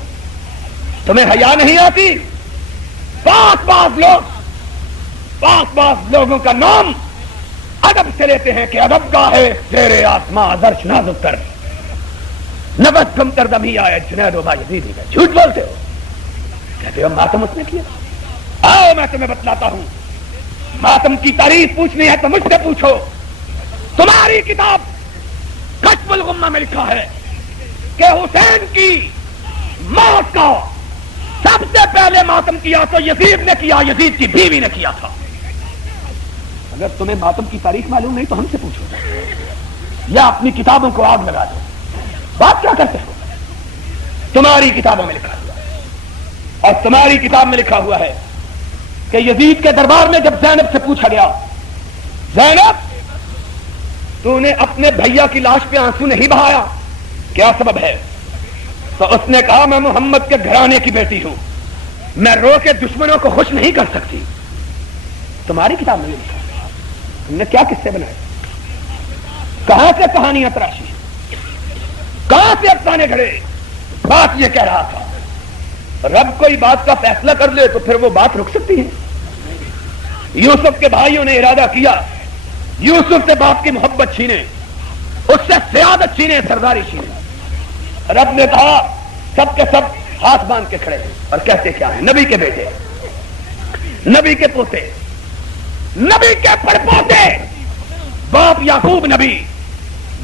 تمہیں حیا نہیں آتی؟ پاک پاک لوگوں کا نام ادب سے لیتے ہیں کہ ادب کا ہے تیرے آسماں درش نازک کر نبت کم تر دمی آئے جنید و بایزیدی میں. جھوٹ بولتے ہو، کہتے ہو ماتم اس نے کیا. آؤ میں تمہیں بتلاتا ہوں. ماتم کی تاریخ پوچھنی ہے تو مجھ سے پوچھو. تمہاری کتاب کشف الغمہ میں لکھا ہے کہ حسین کی موت کا سب سے پہلے ماتم کیا تو یزید نے کیا، یزید کی بیوی نے کیا تھا. اگر تمہیں ماتم کی تاریخ معلوم نہیں تو ہم سے پوچھو یا اپنی کتابوں کو آگ لگا دو. بات کیا کرتے ہو؟ تمہاری کتابوں میں لکھا ہوا اور تمہاری کتاب میں لکھا ہوا ہے کہ یزید کے دربار میں جب زینب سے پوچھا گیا زینب تو نے اپنے بھیا کی لاش پہ آنسو نہیں بہایا، کیا سبب ہے؟ تو اس نے کہا میں محمد کے گھرانے کی بیٹی ہوں، میں رو کے دشمنوں کو خوش نہیں کر سکتی. تمہاری کتاب میں لکھا. ہم نے کیا قصے بنائے, کہاں سے کہانیاں تراشی, کہاں سے افسانے گھڑے. بات یہ کہہ رہا تھا رب کوئی بات کا فیصلہ کر لے تو پھر وہ بات رک سکتی ہے. یوسف کے بھائیوں نے ارادہ کیا یوسف سے باپ کی محبت چھینے, اس سے سیادت چھینے, سرداری چھینے. رب نے کہا سب کے سب ہاتھ باندھ کے کھڑے ہیں اور کہتے کیا ہیں, نبی کے بیٹے, نبی کے پوتے, نبی کے پڑپوتے, باپ یعقوب نبی,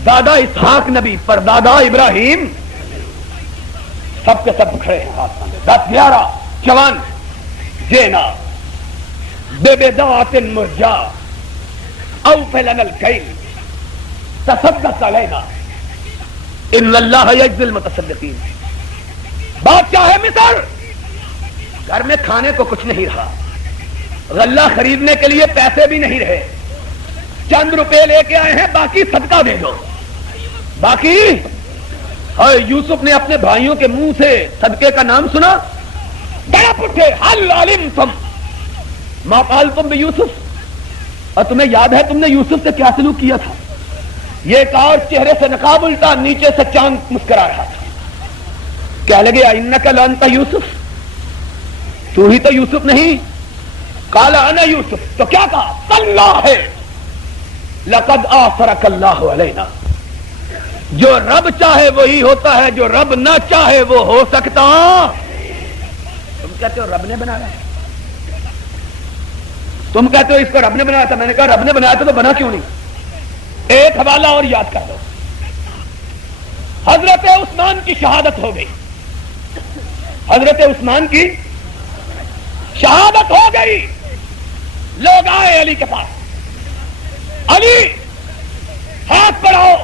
دادا اسحاق نبی, پردادا ابراہیم, سب کے سب کھڑے ہیں ہاتھ باندھے. 10 11 جوان جینا بے بیضاء مرجا اوف لنا الکیل تصدق علینا ان اللہ یجزی المتصدقین. بادشاہ ہے مصر, گھر میں کھانے کو کچھ نہیں رہا, غلہ خریدنے کے لیے پیسے بھی نہیں رہے, چند روپے لے کے آئے ہیں, باقی صدقہ دے دو. باقی یوسف نے اپنے بھائیوں کے منہ سے صدقے کا نام سنا, بڑا پٹھے, حل علمتم ما فعلتم بیوسف, اور تمہیں یاد ہے تم نے یوسف سے کیا سلوک کیا تھا. یہ ایک اور چہرے سے نقاب الٹا, نیچے سے چاند مسکرا رہا تھا. کیا لگے انک لانت یوسف, تو ہی تو یوسف نہیں. قال انا یوسف, تو کیا کہا, تاللہ ہے لقد آثرک اللہ علینا. جو رب چاہے وہی ہوتا ہے, جو رب نہ چاہے وہ ہو سکتا. تم کہتے ہو رب نے بنایا, تم کہتے ہو اس کو رب نے بنایا تھا. میں نے کہا رب نے بنایا تھا تو بنا کیوں نہیں. ایک حوالہ اور یاد کر دو, حضرت عثمان کی شہادت ہو گئی, حضرت عثمان کی شہادت ہو گئی. لوگ آئے علی کے پاس, علی ہاتھ بڑھاؤ,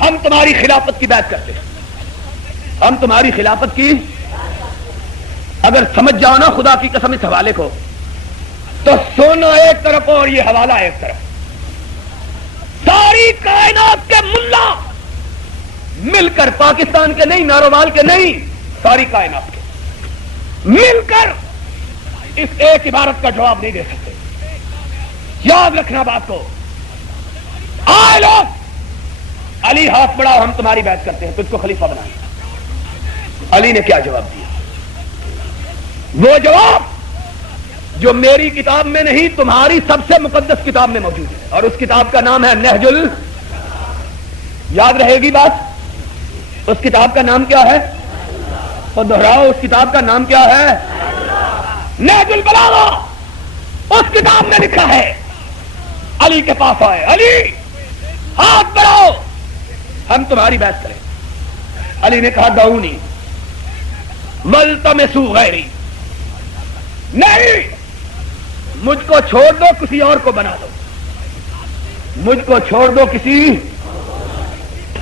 ہم تمہاری خلافت کی بیعت کرتے ہیں, ہم تمہاری خلافت کی. اگر سمجھ جاؤ نا خدا کی قسم اس حوالے کو, تو سونا ایک طرف اور یہ حوالہ ایک طرف. ساری کائنات کے ملا مل کر, پاکستان کے نہیں, نارووال کے نہیں, ساری کائنات کے مل کر اس ایک عبارت کا جواب نہیں دے سکتے. یاد رکھنا بات کو. آئے لوگ, علی ہاتھ بڑھاؤ, ہم تمہاری بیعت کرتے ہیں, تجھ کو خلیفہ بنائیں. علی نے کیا جواب دیا؟ وہ جواب جو میری کتاب میں نہیں, تمہاری سب سے مقدس کتاب میں موجود ہے, اور اس کتاب کا نام ہے نہج یاد رہے گی بات. اس کتاب کا نام کیا ہے؟ تو دہراؤ, اس کتاب کا نام کیا ہے؟ نہج البلاغہ. اس کتاب میں لکھا ہے. علی کے پاس آئے, علی ہاتھ بڑھاؤ, ہم تمہاری بیعت کریں. علی نے کہا دعونی والتمسوا غیری, نہیں, مجھ کو چھوڑ دو, کسی اور کو بنا دو. مجھ کو چھوڑ دو کسی.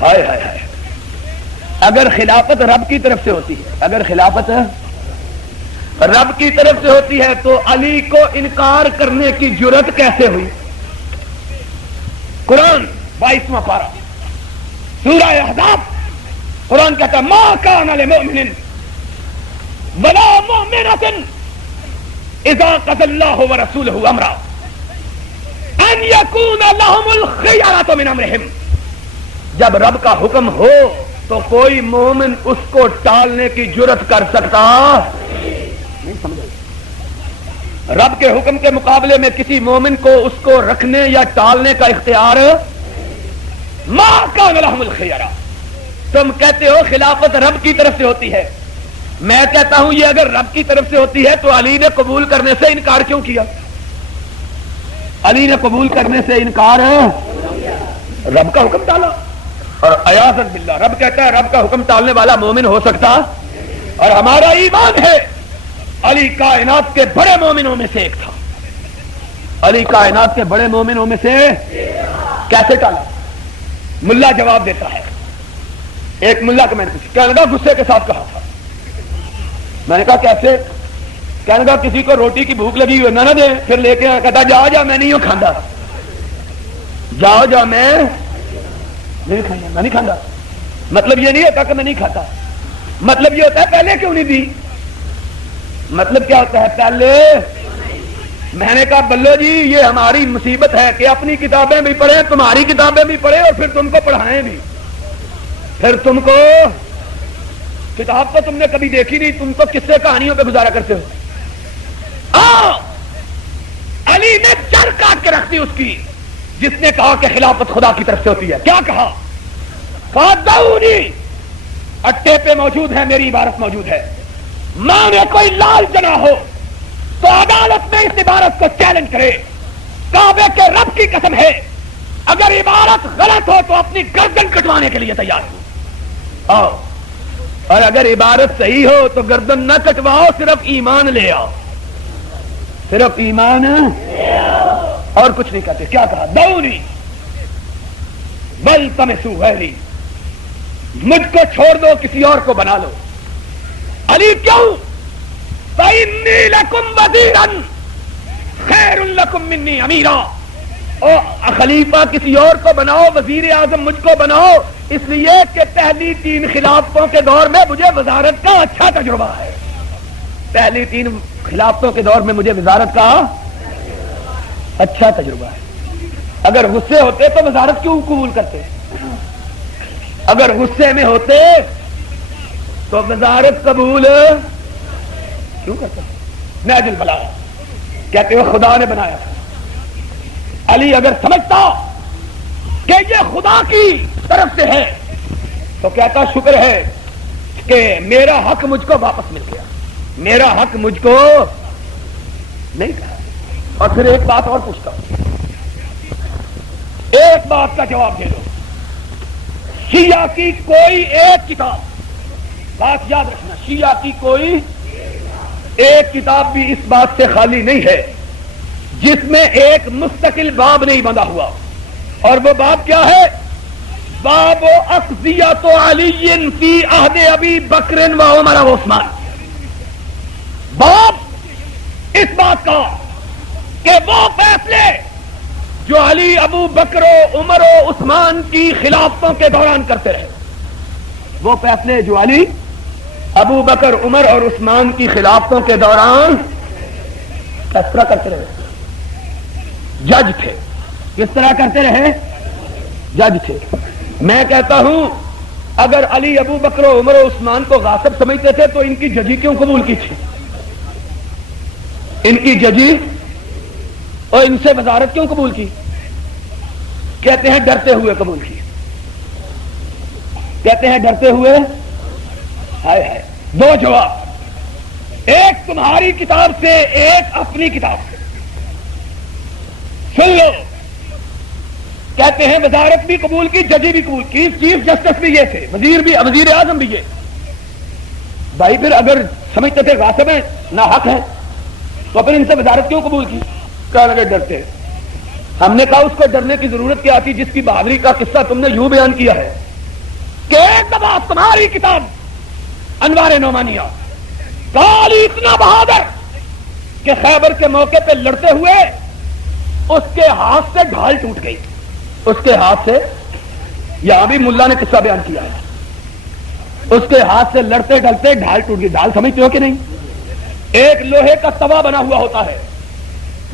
ہائے ہائے ہائے. اگر خلافت رب کی طرف سے ہوتی ہے, اگر خلافت رب کی طرف سے ہوتی ہے تو علی کو انکار کرنے کی جرت کیسے ہوئی؟ قرآن 22واں پارہ سورہ احزاب, قرآن کہتا ہے ما کان لمؤمن ولا مؤمنۃ اذا قضى الله ورسوله امرا ان يكون لهم الخيرة من امرهم. جب رب کا حکم ہو تو کوئی مومن اس کو ٹالنے کی جرت کر سکتا نہیں. سمجھے؟ رب کے حکم کے مقابلے میں کسی مومن کو اس کو رکھنے یا ٹالنے کا اختیار. ما کان لهم الخيرة. تم کہتے ہو خلافت رب کی طرف سے ہوتی ہے, میں کہتا ہوں یہ اگر رب کی طرف سے ہوتی ہے تو علی نے قبول کرنے سے انکار کیوں کیا؟ علی نے قبول کرنے سے انکار, رب کا حکم ٹالا. اور عیاذ باللہ رب کہتا ہے رب کا حکم ٹالنے والا مومن ہو سکتا. اور ہمارا ایمان ہے علی کائنات کے بڑے مومنوں میں سے ایک تھا. علی کائنات کے بڑے مومنوں میں سے کیسے ٹالا؟ ملا جواب دیتا ہے. ایک ملا کو میں نے پوچھا, کہنے لگا غصے کے ساتھ کہا تھا. میں نے کہا کیسے؟ کہنے لگا کسی کو روٹی کی بھوک لگی ہوئی نہ دے, پھر لے کے کہتا جاؤ جاؤ میں نہیں ہوں کھانا, جاؤ جاؤ میں نہیں کھانا, میں نہیں کھانا. مطلب یہ نہیں ہوتا کہ میں نہیں کھاتا, مطلب یہ ہوتا ہے پہلے کیوں نہیں دی. مطلب کیا ہوتا ہے؟ پہلے میں نے کہا بلو جی یہ ہماری مصیبت ہے کہ اپنی کتابیں بھی پڑھیں تمہاری کتابیں بھی پڑھیں اور پھر تم کو پڑھائیں بھی. پھر تم کو کتاب تو تم نے کبھی دیکھی نہیں, تم تو قصے کہانیوں پہ گزارا کرتے ہو. علی نے جڑ کاٹ کے رکھ دی اس کی جس نے کہا کہ خلافت خدا کی طرف سے ہوتی ہے. کیا کہا؟ دعونی, اٹے پہ موجود ہے, میری عبارت موجود ہے. ماں میں کوئی لال جنا ہو تو عدالت میں اس عبارت کو چیلنج کرے. کعبے کے رب کی قسم ہے اگر عبارت غلط ہو تو اپنی گردن کٹوانے کے لیے تیار ہو, اور اگر عبارت صحیح ہو تو گردن نہ کٹواؤ, صرف ایمان لے آؤ, صرف ایمان اور کچھ نہیں کہتے. کیا کہا؟ دعونی بل تمسو غیری, مجھ کو چھوڑ دو کسی اور کو بنا لو. علی کیوں؟ فإنی لکم وزیرا خیر لکم منی امیرا, خلیفہ کسی اور کو بناؤ, وزیر اعظم مجھ کو بناؤ, اس لیے کہ پہلی 3 خلافتوں کے دور میں مجھے وزارت کا اچھا تجربہ ہے. پہلی 3 خلافتوں کے دور میں مجھے وزارت کا اچھا تجربہ ہے. اگر غصے ہوتے تو وزارت کیوں قبول کرتے؟ اگر غصے میں ہوتے تو وزارت قبول کیوں کرتے؟ نہج البلاغہ کہتے ہو خدا نے بنایا تھا. علی اگر سمجھتا کہ یہ خدا کی طرف سے ہے تو کہتا شکر ہے کہ میرا حق مجھ کو واپس مل گیا, میرا حق مجھ کو نہیں کہا. اور پھر ایک بات اور پوچھتا ہوں, ایک بات کا جواب دے دو. شیعہ کی کوئی ایک کتاب, بات یاد رکھنا, شیعہ کی کوئی ایک کتاب بھی اس بات سے خالی نہیں ہے جس میں ایک مستقل باب نہیں بندھا ہوا. اور وہ باب کیا ہے؟ باب اقضیۃ علی فی عہد ابی بکر و عمر و عثمان. باب اس بات کا کہ وہ فیصلے جو علی, ابو بکر و عمر و عثمان کی خلافتوں کے دوران کرتے رہے, وہ فیصلے جو علی, ابو بکر, عمر اور عثمان کی خلافتوں کے دوران کس طرح کرتے رہے, جج تھے. کس طرح کرتے رہے؟ جج تھے. میں کہتا ہوں اگر علی, ابو بکر و عمر و عثمان کو غاصب سمجھتے تھے تو ان کی ججی کیوں قبول کی تھی؟ ان کی ججی اور ان سے وزارت کیوں قبول کی؟ کہتے ہیں ڈرتے ہوئے قبول کی, کہتے ہیں ڈرتے ہوئے. ہائے ہائے, 2 جواب, ایک تمہاری کتاب سے, ایک اپنی کتاب سے. سن لو, کہتے ہیں وزارت بھی قبول کی, ججی بھی قبول کی, چیف جسٹس بھی یہ تھے, وزیر اعظم بھی یہ. بھائی پھر اگر سمجھتے تھے غاصب ہیں, ناحق ہیں, تو پھر ان سے وزارت کیوں قبول کی؟ کہنے لگے ڈرتے. ہم نے کہا اس کو ڈرنے کی ضرورت کیا تھی جس کی بہادری کا قصہ تم نے یوں بیان کیا ہے کہ ایک دفعہ تمہاری کتاب انوار نعمانیہ کالی اتنا بہادر کہ خیبر کے موقع پہ لڑتے ہوئے اس کے ہاتھ سے ڈھال ٹوٹ گئی. اس کے ہاتھ سے, یہاں بھی ملا نے قصہ بیان کیا ہے, اس کے ہاتھ سے لڑتے ڈھلتے ڈھال ٹوٹ گئی. ڈھال سمجھتے ہو کہ نہیں؟ ایک لوہے کا توا بنا ہوا ہوتا ہے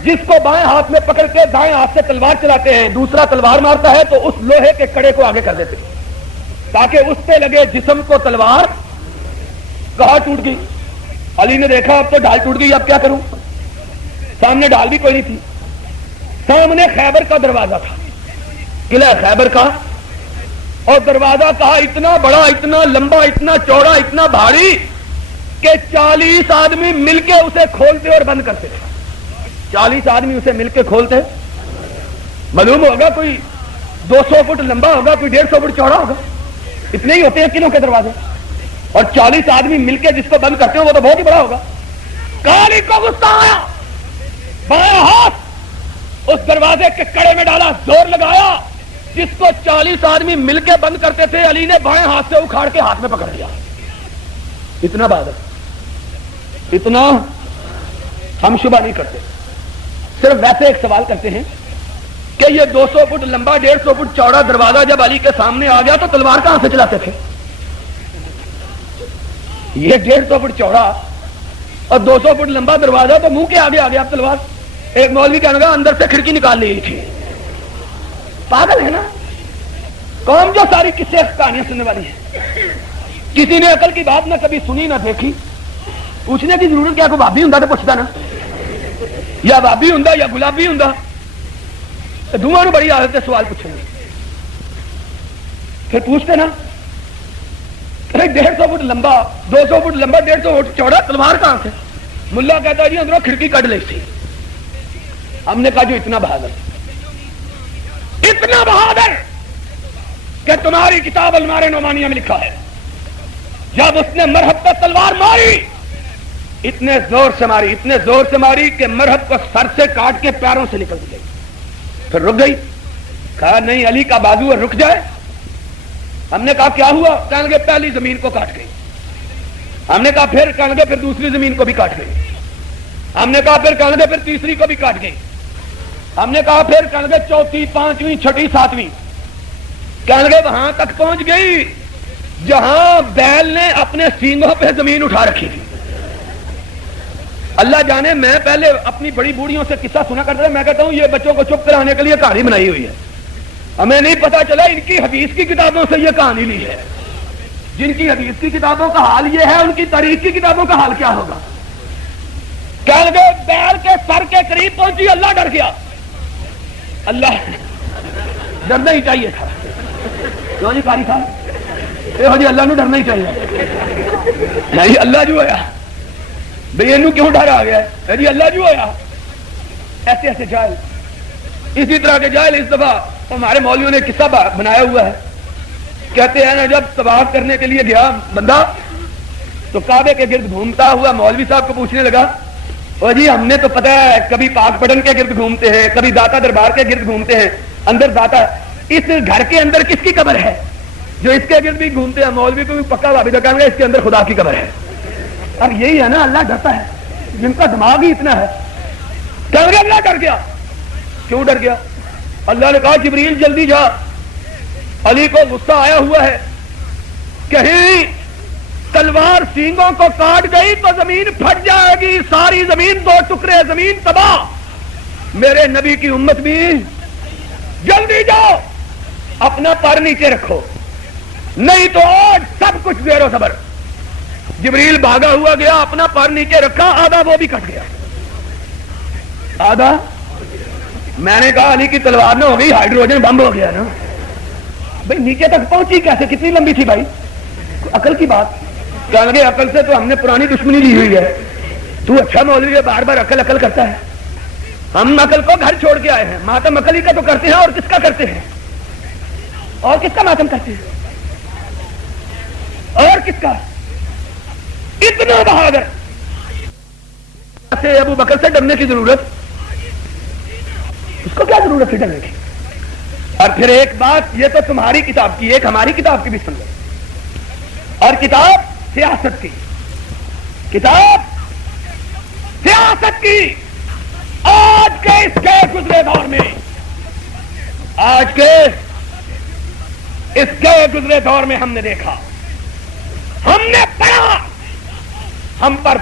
جس کو بائیں ہاتھ میں پکڑ کے دائیں ہاتھ سے تلوار چلاتے ہیں, دوسرا تلوار مارتا ہے تو اس لوہے کے کڑے کو آگے کر دیتے ہیں تاکہ اس پہ لگے جسم کو تلوار. کہاں ٹوٹ گئی؟ علی نے دیکھا اب تو ڈھال ٹوٹ گئی, اب کیا کروں؟ سامنے ڈھال بھی کوئی نہیں تھی, سامنے خیبر کا دروازہ تھا, قلعہ خیبر کا, اور دروازہ کہا اتنا بڑا, اتنا لمبا, اتنا چوڑا, اتنا بھاری کہ 40 آدمی مل کے اسے کھولتے اور بند کرتے. 40 آدمی اسے مل کے کھولتے. معلوم ہوگا کوئی 200 فٹ لمبا ہوگا, کوئی 150 فٹ چوڑا ہوگا, اتنے ہی ہوتے ہیں قلعوں کے دروازے, اور 40 آدمی مل کے جس کو بند کرتے ہیں وہ تو بہت ہی بڑا ہوگا. کالی کو غصہ آیا, بائیں ہاتھ اس دروازے کے کڑے میں ڈالا, زور لگایا, جس کو 40 آدمی مل کے بند کرتے تھے علی نے بائیں ہاتھ سے اکھاڑ کے ہاتھ میں پکڑ لیا. اتنا بہادر, اتنا. ہم شبہ نہیں کرتے, صرف ویسے ایک سوال کرتے ہیں کہ یہ 200 فٹ لمبا 150 فٹ چوڑا دروازہ جب علی کے سامنے آ گیا تو تلوار کہاں سے چلاتے تھے؟ یہ 150 فٹ چوڑا اور 200 فٹ لمبا دروازہ تو منہ کے آگے آ گیا, اب تلوار ایک مولوی کہنے لگا اندر سے کھڑکی نکال لی تھی. پاگل ہے نا قوم جو ساری قصے کہانیاں سننے والی ہے. کسی نے عقل کی بات نہ کبھی سنی نہ دیکھی. پوچھنے کی ضرورت کیا؟ کوئی بھابی ہوں تو پوچھتا نا, یا بھابی ہوں یا گلابی ہوں دونوں بڑی عادت ہے سوال پوچھیں گے. پھر پوچھتے نا 150 فٹ لمبا 200 فٹ لمبا 150 فٹ چوڑا تلوار کہاں سے؟ ملا کہتا ہے جی اندروں کھڑکی کٹ لی تھی. ہم نے کہا جو اتنا بہادر کہ تمہاری کتاب المار نعمانیہ میں لکھا ہے جب اس نے مرہب پر تلوار ماری اتنے زور سے ماری کہ مرہب کو سر سے کاٹ کے پیروں سے نکل گئی. پھر رک گئی. کہا نہیں علی کا بازو رک جائے. ہم نے کہا کیا ہوا؟ کہنے لگے پہلی زمین کو کاٹ گئی. ہم نے کہا پھر؟ کہنے لگے پھر دوسری زمین کو بھی کاٹ گئی. ہم نے کہا پھر؟ کہنے لگے پھر تیسری کو بھی کاٹ گئی. ہم نے کہا پھر؟ کہنے لگے چوتھی پانچویں چھٹی ساتویں. کہنے لگے وہاں تک پہنچ گئی جہاں بیل نے اپنے سینگوں پہ زمین اٹھا رکھی تھی. اللہ جانے میں پہلے اپنی بڑی بوڑھیوں سے قصہ سنا کرتا تھا. میں کہتا ہوں یہ بچوں کو چپ کرانے کے لیے کہانی بنائی ہوئی ہے. ہمیں نہیں پتا چلا ان کی حدیث کی کتابوں سے یہ کہانی لی ہے. جن کی حدیث کی کتابوں کا حال یہ ہے ان کی تاریخ کی کتابوں کا حال کیا ہوگا؟ کہنے لگے بیل کے سر کے قریب پہنچی اللہ ڈر گیا. اللہ ڈرنا ہی چاہیے تھا. کیوں جی قاری صاحب یہ جی اللہ نو ڈرنا ہی چاہیے. نہیں اللہ جو ہے بھئی یہ کیوں ڈر آ گیا ہے جی اللہ جو ہوا. ایسے ایسے جاہل اسی طرح کے جاہل. اس دفعہ ہمارے مولویوں نے قصہ بنایا ہوا ہے. کہتے ہیں نا جب طواف کرنے کے لیے گیا بندہ تو کعبے کے گرد گھومتا ہوا مولوی صاحب کو پوچھنے لگا او جی ہم نے تو پتا ہے کبھی پاک پٹن کے گرد گھومتے ہیں کبھی داتا دربار کے گرد گھومتے ہیں اندر داتا اس گھر کے اندر کس کی قبر ہے جو اس کے گرد بھی گھومتے ہیں؟ مولوی کو بھی پکا بھابی تو کہیں گے اس کے اندر خدا کی قبر ہے. اب یہی ہے نا اللہ ڈرتا ہے جن کا دماغ ہی اتنا ہے. کہیں گے اللہ ڈر گیا. کیوں ڈر گیا؟ اللہ نے کہا جبریل جلدی جا علی کو غصہ آیا ہوا ہے کہیں تلوار سینگوں کو کاٹ گئی تو زمین پھٹ جائے گی ساری زمین 2 ٹکڑے زمین تباہ. میرے نبی کی امت بھی جلدی جاؤ اپنا پر نیچے رکھو نہیں تو آج سب کچھ زیر و زبر. جبریل بھاگا ہوا گیا اپنا پر نیچے رکھا آدھا وہ بھی کٹ گیا. آدھا میں نے کہا علی کی تلوار نہ ہو گئی ہائیڈروجن بم ہو گیا نا. بھائی نیچے تک پہنچی کیسے؟ کتنی لمبی تھی بھائی؟ عقل کی بات. کہنے لگے عقل سے تو ہم نے پرانی دشمنی لی ہوئی ہے. تو اچھا مولوی ہے بار بار عقل عقل کرتا ہے. ہم عقل کو گھر چھوڑ کے آئے ہیں. ماتم عقل ہی کا تو کرتے ہیں. اور کس کا کرتے ہیں؟ اور کس کا ماتم کرتے ہیں؟ اور کس کا؟ اتنا بہادر سے ابو بکر سے ڈرنے کی ضرورت اس کو کیا ضرورت ہے ڈرنے کی؟ اور پھر ایک بات یہ تو تمہاری کتاب کی ایک ہماری کتاب کی بھی سن لو. اور کتاب سیاست کی آج کے اس کے گزرے دور میں گزرے دور میں ہم نے دیکھا ہم نے پڑھا ہم پر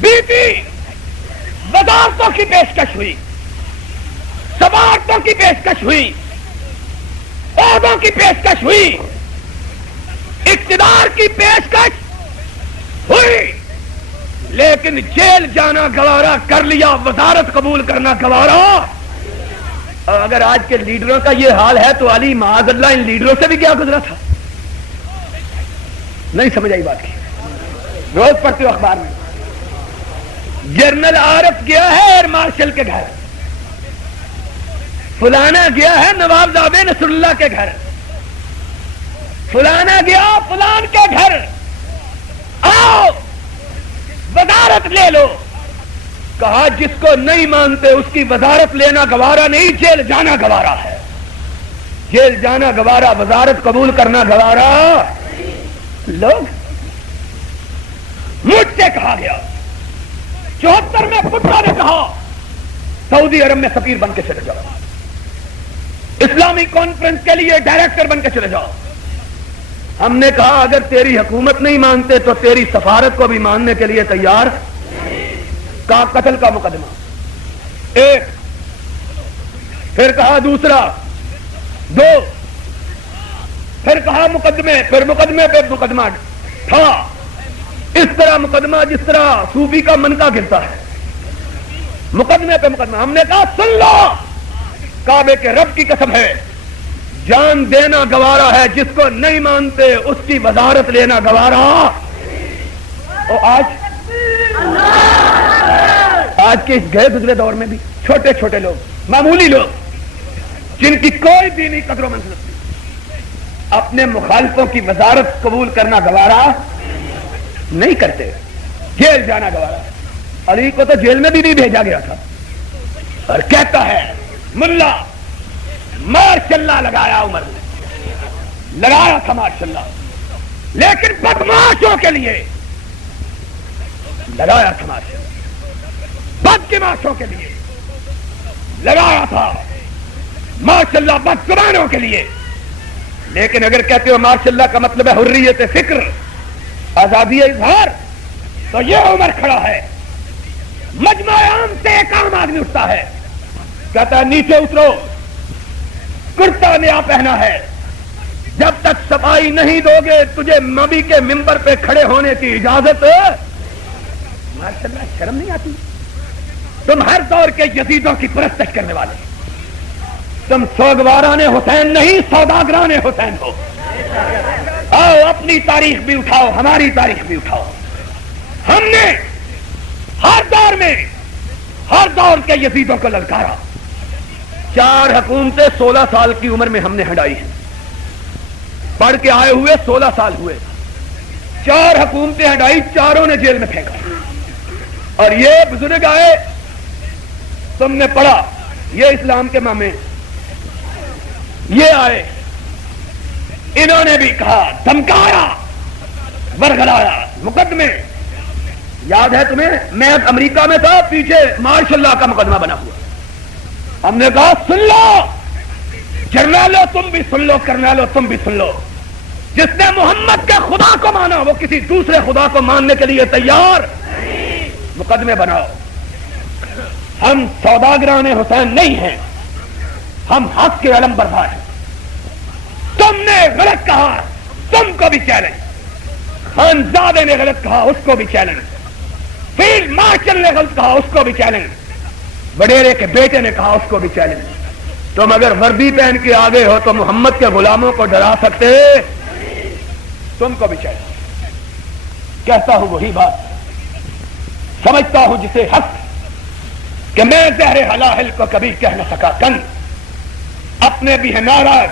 بیتی وزارتوں کی پیشکش ہوئی سوارتوں کی پیشکش ہوئی عہدوں کی پیشکش ہوئی اقتدار کی پیشکش ہوئی لیکن جیل جانا گوارا کر لیا وزارت قبول کرنا گوارا. اور اگر آج کے لیڈروں کا یہ حال ہے تو علی معاذ اللہ ان لیڈروں سے بھی کیا گزرا تھا؟ نہیں سمجھ آئی بات کی. روز پڑھتے ہو اخبار میں جنرل عارف گیا ہے ایئر مارشل کے گھر فلانا گیا ہے نواب زادے نصر اللہ کے گھر فلانا گیا فلان کے گھر آؤ وزارت لے لو. کہا جس کو نہیں مانتے اس کی وزارت لینا گوارا نہیں جیل جانا گوارا ہے. جیل جانا گوارا وزارت قبول کرنا گوارا. لوگ مجھ سے کہا گیا 74 میں پٹرا نے کہا سعودی عرب میں سفیر بن کے چلے جاؤ اسلامی کانفرنس کے لیے ڈائریکٹر بن کے چلے جاؤ. ہم نے کہا اگر تیری حکومت نہیں مانتے تو تیری سفارت کو بھی ماننے کے لیے تیار کہا قتل کا مقدمہ ایک، پھر کہا دوسرا دو، پھر کہا مقدمے، پھر مقدمے پہ مقدمہ تھا. اس طرح مقدمہ جس طرح صوفی کا منکا گرتا ہے، مقدمے پہ مقدمہ. ہم نے کہا سن لو، کعبے کے رب کی قسم ہے جان دینا گوارا ہے، جس کو نہیں مانتے اس کی وزارت لینا گوارا. اور آج کے اس گئے گزرے دور میں بھی چھوٹے چھوٹے لوگ، معمولی لوگ جن کی کوئی دینی قدر و منزلت نہیں، اپنے مخالفوں کی وزارت قبول کرنا گوارا نہیں کرتے، جیل جانا گوارا. علی کو تو جیل میں بھی نہیں بھیجا گیا تھا، اور کہتا ہے ملا ماشاء اللہ لگایا عمر نے، لگایا تھا ماشاء اللہ، لیکن بدماشوں کے لیے لگایا تھا ماشاء اللہ، بدماشوں کے لیے لگایا تھا ماشاء اللہ، بدزبانوں کے لیے. لیکن اگر کہتے ہو ماشاء اللہ کا مطلب ہے حریت فکر، آزادی اظہار، تو یہ عمر کھڑا ہے، مجمع عام سے ایک عام آدمی اٹھتا ہے، کہتا ہے نیچے اترو، کرتا نیا پہنا ہے، جب تک صفائی نہیں دو گے تجھے نبی کے ممبر پہ کھڑے ہونے کی اجازت. ماشاءاللہ شرم نہیں آتی؟ تم ہر دور کے یزیدوں کی پرستش کرنے والے، تم سوگواران حسین نہیں سوداگران حسین ہو. آؤ اپنی تاریخ بھی اٹھاؤ، ہماری تاریخ بھی اٹھاؤ. ہم نے ہر دور میں ہر دور کے یزیدوں کو للکارا. 4 حکومتیں 16 سال کی عمر میں ہم نے ہٹائی ہیں، پڑھ کے آئے ہوئے 16 سال ہوئے. 4 حکومتیں ہٹائی، چاروں نے جیل میں پھینکا. اور یہ بزرگ آئے، تم نے پڑھا، یہ اسلام کے مامے، یہ آئے، انہوں نے بھی کہا، دھمکایا، ورغلایا، مقدمے. یاد ہے تمہیں؟ میں امریکہ میں تھا، پیچھے ماشاء اللہ کا مقدمہ بنا ہوا. ہم نے کہا سن لو جرنیلو، تم بھی سن لو، کرنیلو تم بھی سن لو، جس نے محمد کے خدا کو مانا وہ کسی دوسرے خدا کو ماننے کے لیے تیار. مقدمے بناؤ. ہم سوداگران حسین نہیں ہیں، ہم حق کے علم بردار ہیں. تم نے غلط کہا، تم کو بھی چیلنج. خانزادے نے غلط کہا، اس کو بھی چیلنج. فیلڈ مارشل نے غلط کہا، اس کو بھی چیلنج. وڈیرے کے بیٹے نے کہا، اس کو بھی چیلنج. تم اگر وردی پہن کے آگے ہو تو محمد کے غلاموں کو ڈرا سکتے، تم کو بھی چیلنج. کہتا ہوں وہی بات، سمجھتا ہوں جسے حق کہ میں زہر حلاحل کو کبھی کہہ نہ سکا کن. اپنے بھی ہیں ناراض،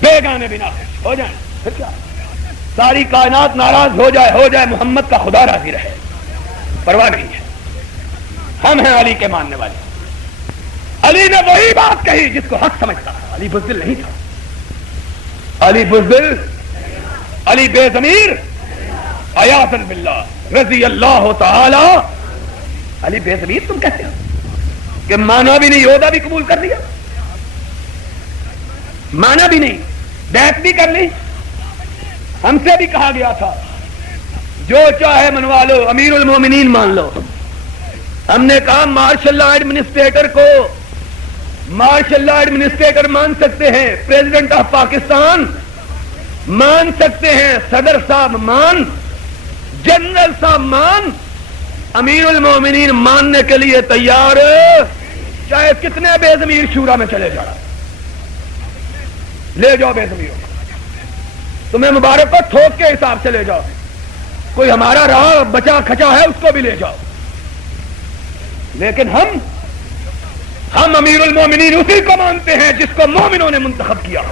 بیگانے بھی ناخوش ہو جائیں، پھر کیا؟ ساری کائنات ناراض ہو جائے، محمد کا خدا راضی رہے، پرواہ نہیں ہے. ہم ہیں علی کے ماننے والے. علی نے وہی بات کہی جس کو حق سمجھتا تھا. علی بزدل نہیں تھا، علی بزدل، علی بے ضمیر، عیاذا باللہ رضی اللہ تعالی. علی بے ضمیر تم کہتے ہو کہ مانا بھی نہیں، عہدہ بھی قبول کر لیا، مانا بھی نہیں، بیعت بھی کر لی. ہم سے بھی کہا گیا تھا جو چاہے منوا لو، امیر المومنین مان لو. ہم نے کہا مارشل لا ایڈمنسٹریٹر کو مارشل لا ایڈمنسٹریٹر مان سکتے ہیں، پریزیڈنٹ آف پاکستان مان سکتے ہیں، صدر صاحب مان، جنرل صاحب مان، امیر المومنین ماننے کے لیے تیار، چاہے کتنے بے ضمیر شورا میں چلے جاؤ، لے جاؤ بے ضمیروں. تمہیں مبارک کو تھوک کے حساب سے لے جاؤ، کوئی ہمارا راہ بچا کھچا ہے اس کو بھی لے جاؤ. لیکن ہم امیر المومنین اسی کو مانتے ہیں جس کو مومنوں نے منتخب کیا.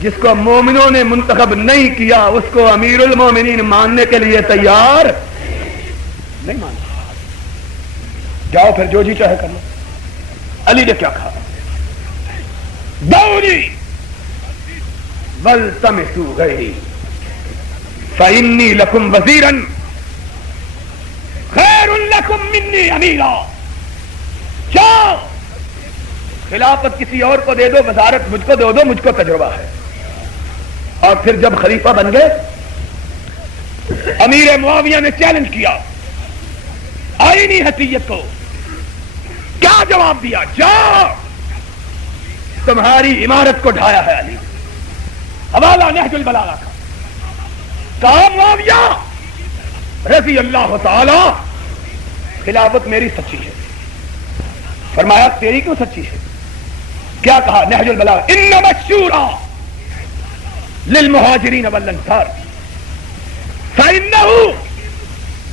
جس کو مومنوں نے منتخب نہیں کیا اس کو امیر المومنین ماننے کے لیے تیار نہیں مانتا. جاؤ پھر جو جی چاہے کر لو. علی نے کیا کہا؟ دعونی والتمسوا غیری فإنی لکم وزیرا خیر لکم منی امیرا. جاؤ خلافت کسی اور کو دے دو، وزارت مجھ کو دے دو، مجھ کو تجربہ ہے. اور پھر جب خلیفہ بن گئے، امیر معاویہ نے چیلنج کیا، آئینی حیثیت کو کیا جواب دیا؟ جاؤ، تمہاری عمارت کو ڈھایا ہے علی. حوالہ نہج البلاغہ کا. کہا معاویہ رضی اللہ تعالی خلافت میری سچی ہے. فرمایا تیری کیوں سچی ہے؟ کیا کہا نہج البلاغہ؟ انما الشورى للمہاجرین والانصار فإنه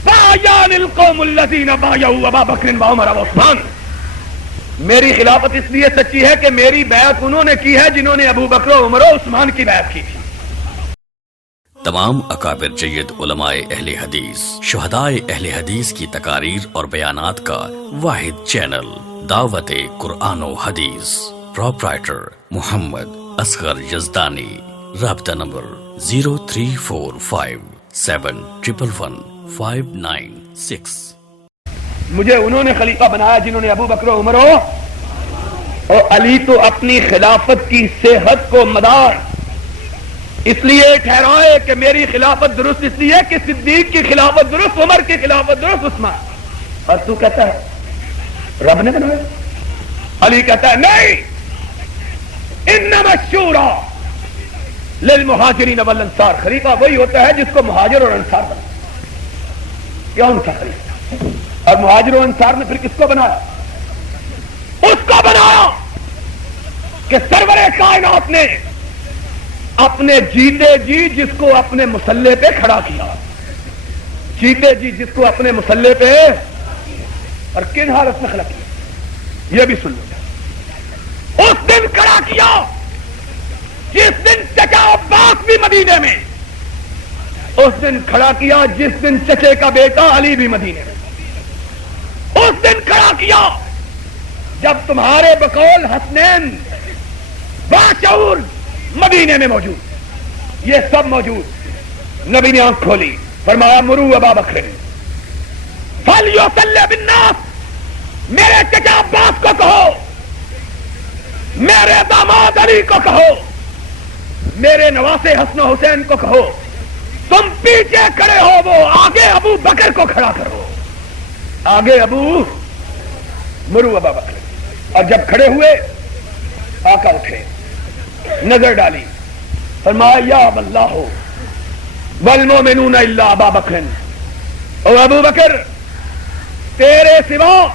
بايعن القوم الذين بايعوا ابا بکر وعمر وعثمان. میری خلافت اس لیے سچی ہے کہ میری بیعت انہوں نے کی ہے جنہوں نے ابو بکر و عمر و عثمان کی بیعت کی تھی. تمام اکابر جید علماء اہل حدیث، شہدائے اہل حدیث کی تقاریر اور بیانات کا واحد چینل دعوت قرآن و حدیث. پروپرائٹر محمد اصغر یزدانی. رابطہ نمبر 0345711596. مجھے انہوں نے خلیفہ بنایا جنہوں نے ابو بکر و عمر اور علی تو اپنی خلافت کی صحت کو مدار اس لیے ٹھہرائے کہ میری خلافت درست اس لیے کہ صدیق کی خلافت درست، عمر کی خلافت درست، عثمان. اور تو کہتا ہے رب نے بنایا. علی کہتا ہے نہیں، انما الشورى للمہاجرین والانصار. خلیفہ وہی ہوتا ہے جس کو مہاجر اور انصار بنا. کیا ان کا خلیفہ؟ اور مہاجر و انصار نے پھر کس کو بنایا؟ اس کو بنایا کہ سرور کائنات نے اپنے جیتے جی جس کو اپنے مسلح پہ کھڑا کیا. جیتے جی جس کو اپنے مسلح پہ، اور کن حالت میں کھڑا کیا یہ بھی سن لو. اس دن کھڑا کیا جس دن چچا عباس بھی مدینے میں، اس دن کھڑا کیا جس دن چچے کا بیٹا علی بھی مدینے میں، اس دن کھڑا کیا جب تمہارے بقول حسنین باشعور مدینے میں موجود، یہ سب موجود. نبی نے آنکھ کھولی، فرمایا مرو ابا بکر فلیصلی بالناس. میرے چچا عباس کو کہو، میرے داماد علی کو کہو، میرے نواسے حسن و حسین کو کہو تم پیچھے کھڑے ہو، وہ آگے ابو بکر کو کھڑا کرو. آگے ابو مرو ابا بکر. اور جب کھڑے ہوئے آقا اٹھے، نظر ڈالی، فرمایا یا اللہ والمؤمنون الا ابا بکر. او ابو بکر تیرے سوا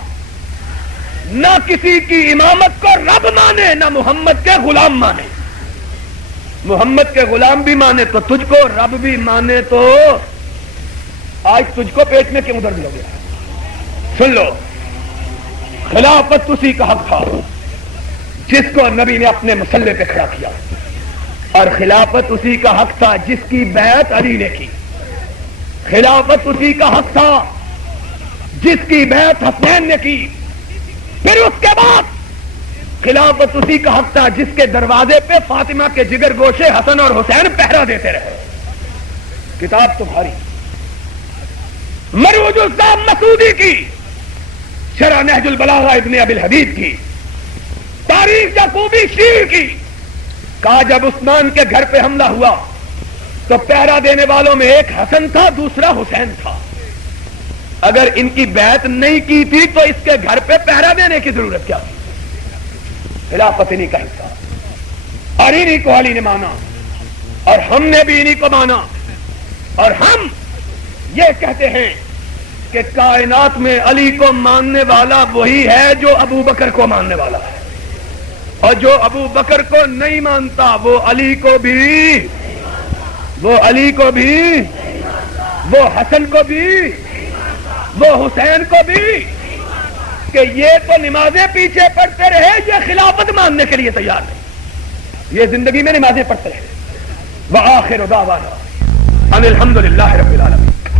نہ کسی کی امامت کو رب مانے نہ محمد کے غلام مانے. محمد کے غلام بھی مانے تو تجھ کو، رب بھی مانے تو آج تجھ کو پیٹ میں کیوں درد ہو گیا؟ سن لو، خلافت اسی کا حق تھا جس کو نبی نے اپنے مسلح پہ کھڑا کیا، اور خلافت اسی کا حق تھا جس کی بیعت علی نے کی. خلافت اسی کا حق تھا جس کی بیعت حسین نے کی. پھر اس کے بعد خلافت اسی کا حق تھا جس کے دروازے پہ فاطمہ کے جگر گوشے حسن اور حسین پہرا دیتے رہے. کتاب تمہاری مروج الزام مسعودی کی، شرح نہج البلاغہ ابن ابی الحدید کی، تاریخ یعقوبی شیر کی. کہا جب عثمان کے گھر پہ حملہ ہوا تو پہرا دینے والوں میں ایک حسن تھا، دوسرا حسین تھا. اگر ان کی بیعت نہیں کی تھی تو اس کے گھر پہ پہرا دینے کی ضرورت کیا تھی؟ خلافت انہی کا حصہ، اور انہی کو علی نے مانا، اور ہم نے بھی انہی کو مانا. اور ہم یہ کہتے ہیں کہ کائنات میں علی کو ماننے والا وہی ہے جو ابو بکر کو ماننے والا ہے، اور جو ابو بکر کو نہیں مانتا وہ علی کو بھی، وہ علی کو بھی، وہ حسن کو بھی، وہ حسین کو بھی. کہ یہ تو نمازیں پیچھے پڑھتے رہے، یہ خلافت ماننے کے لیے تیار نہیں. یہ زندگی میں نمازیں پڑھتے رہے. وآخر دعوانا ان الحمد للہ رب العالمین.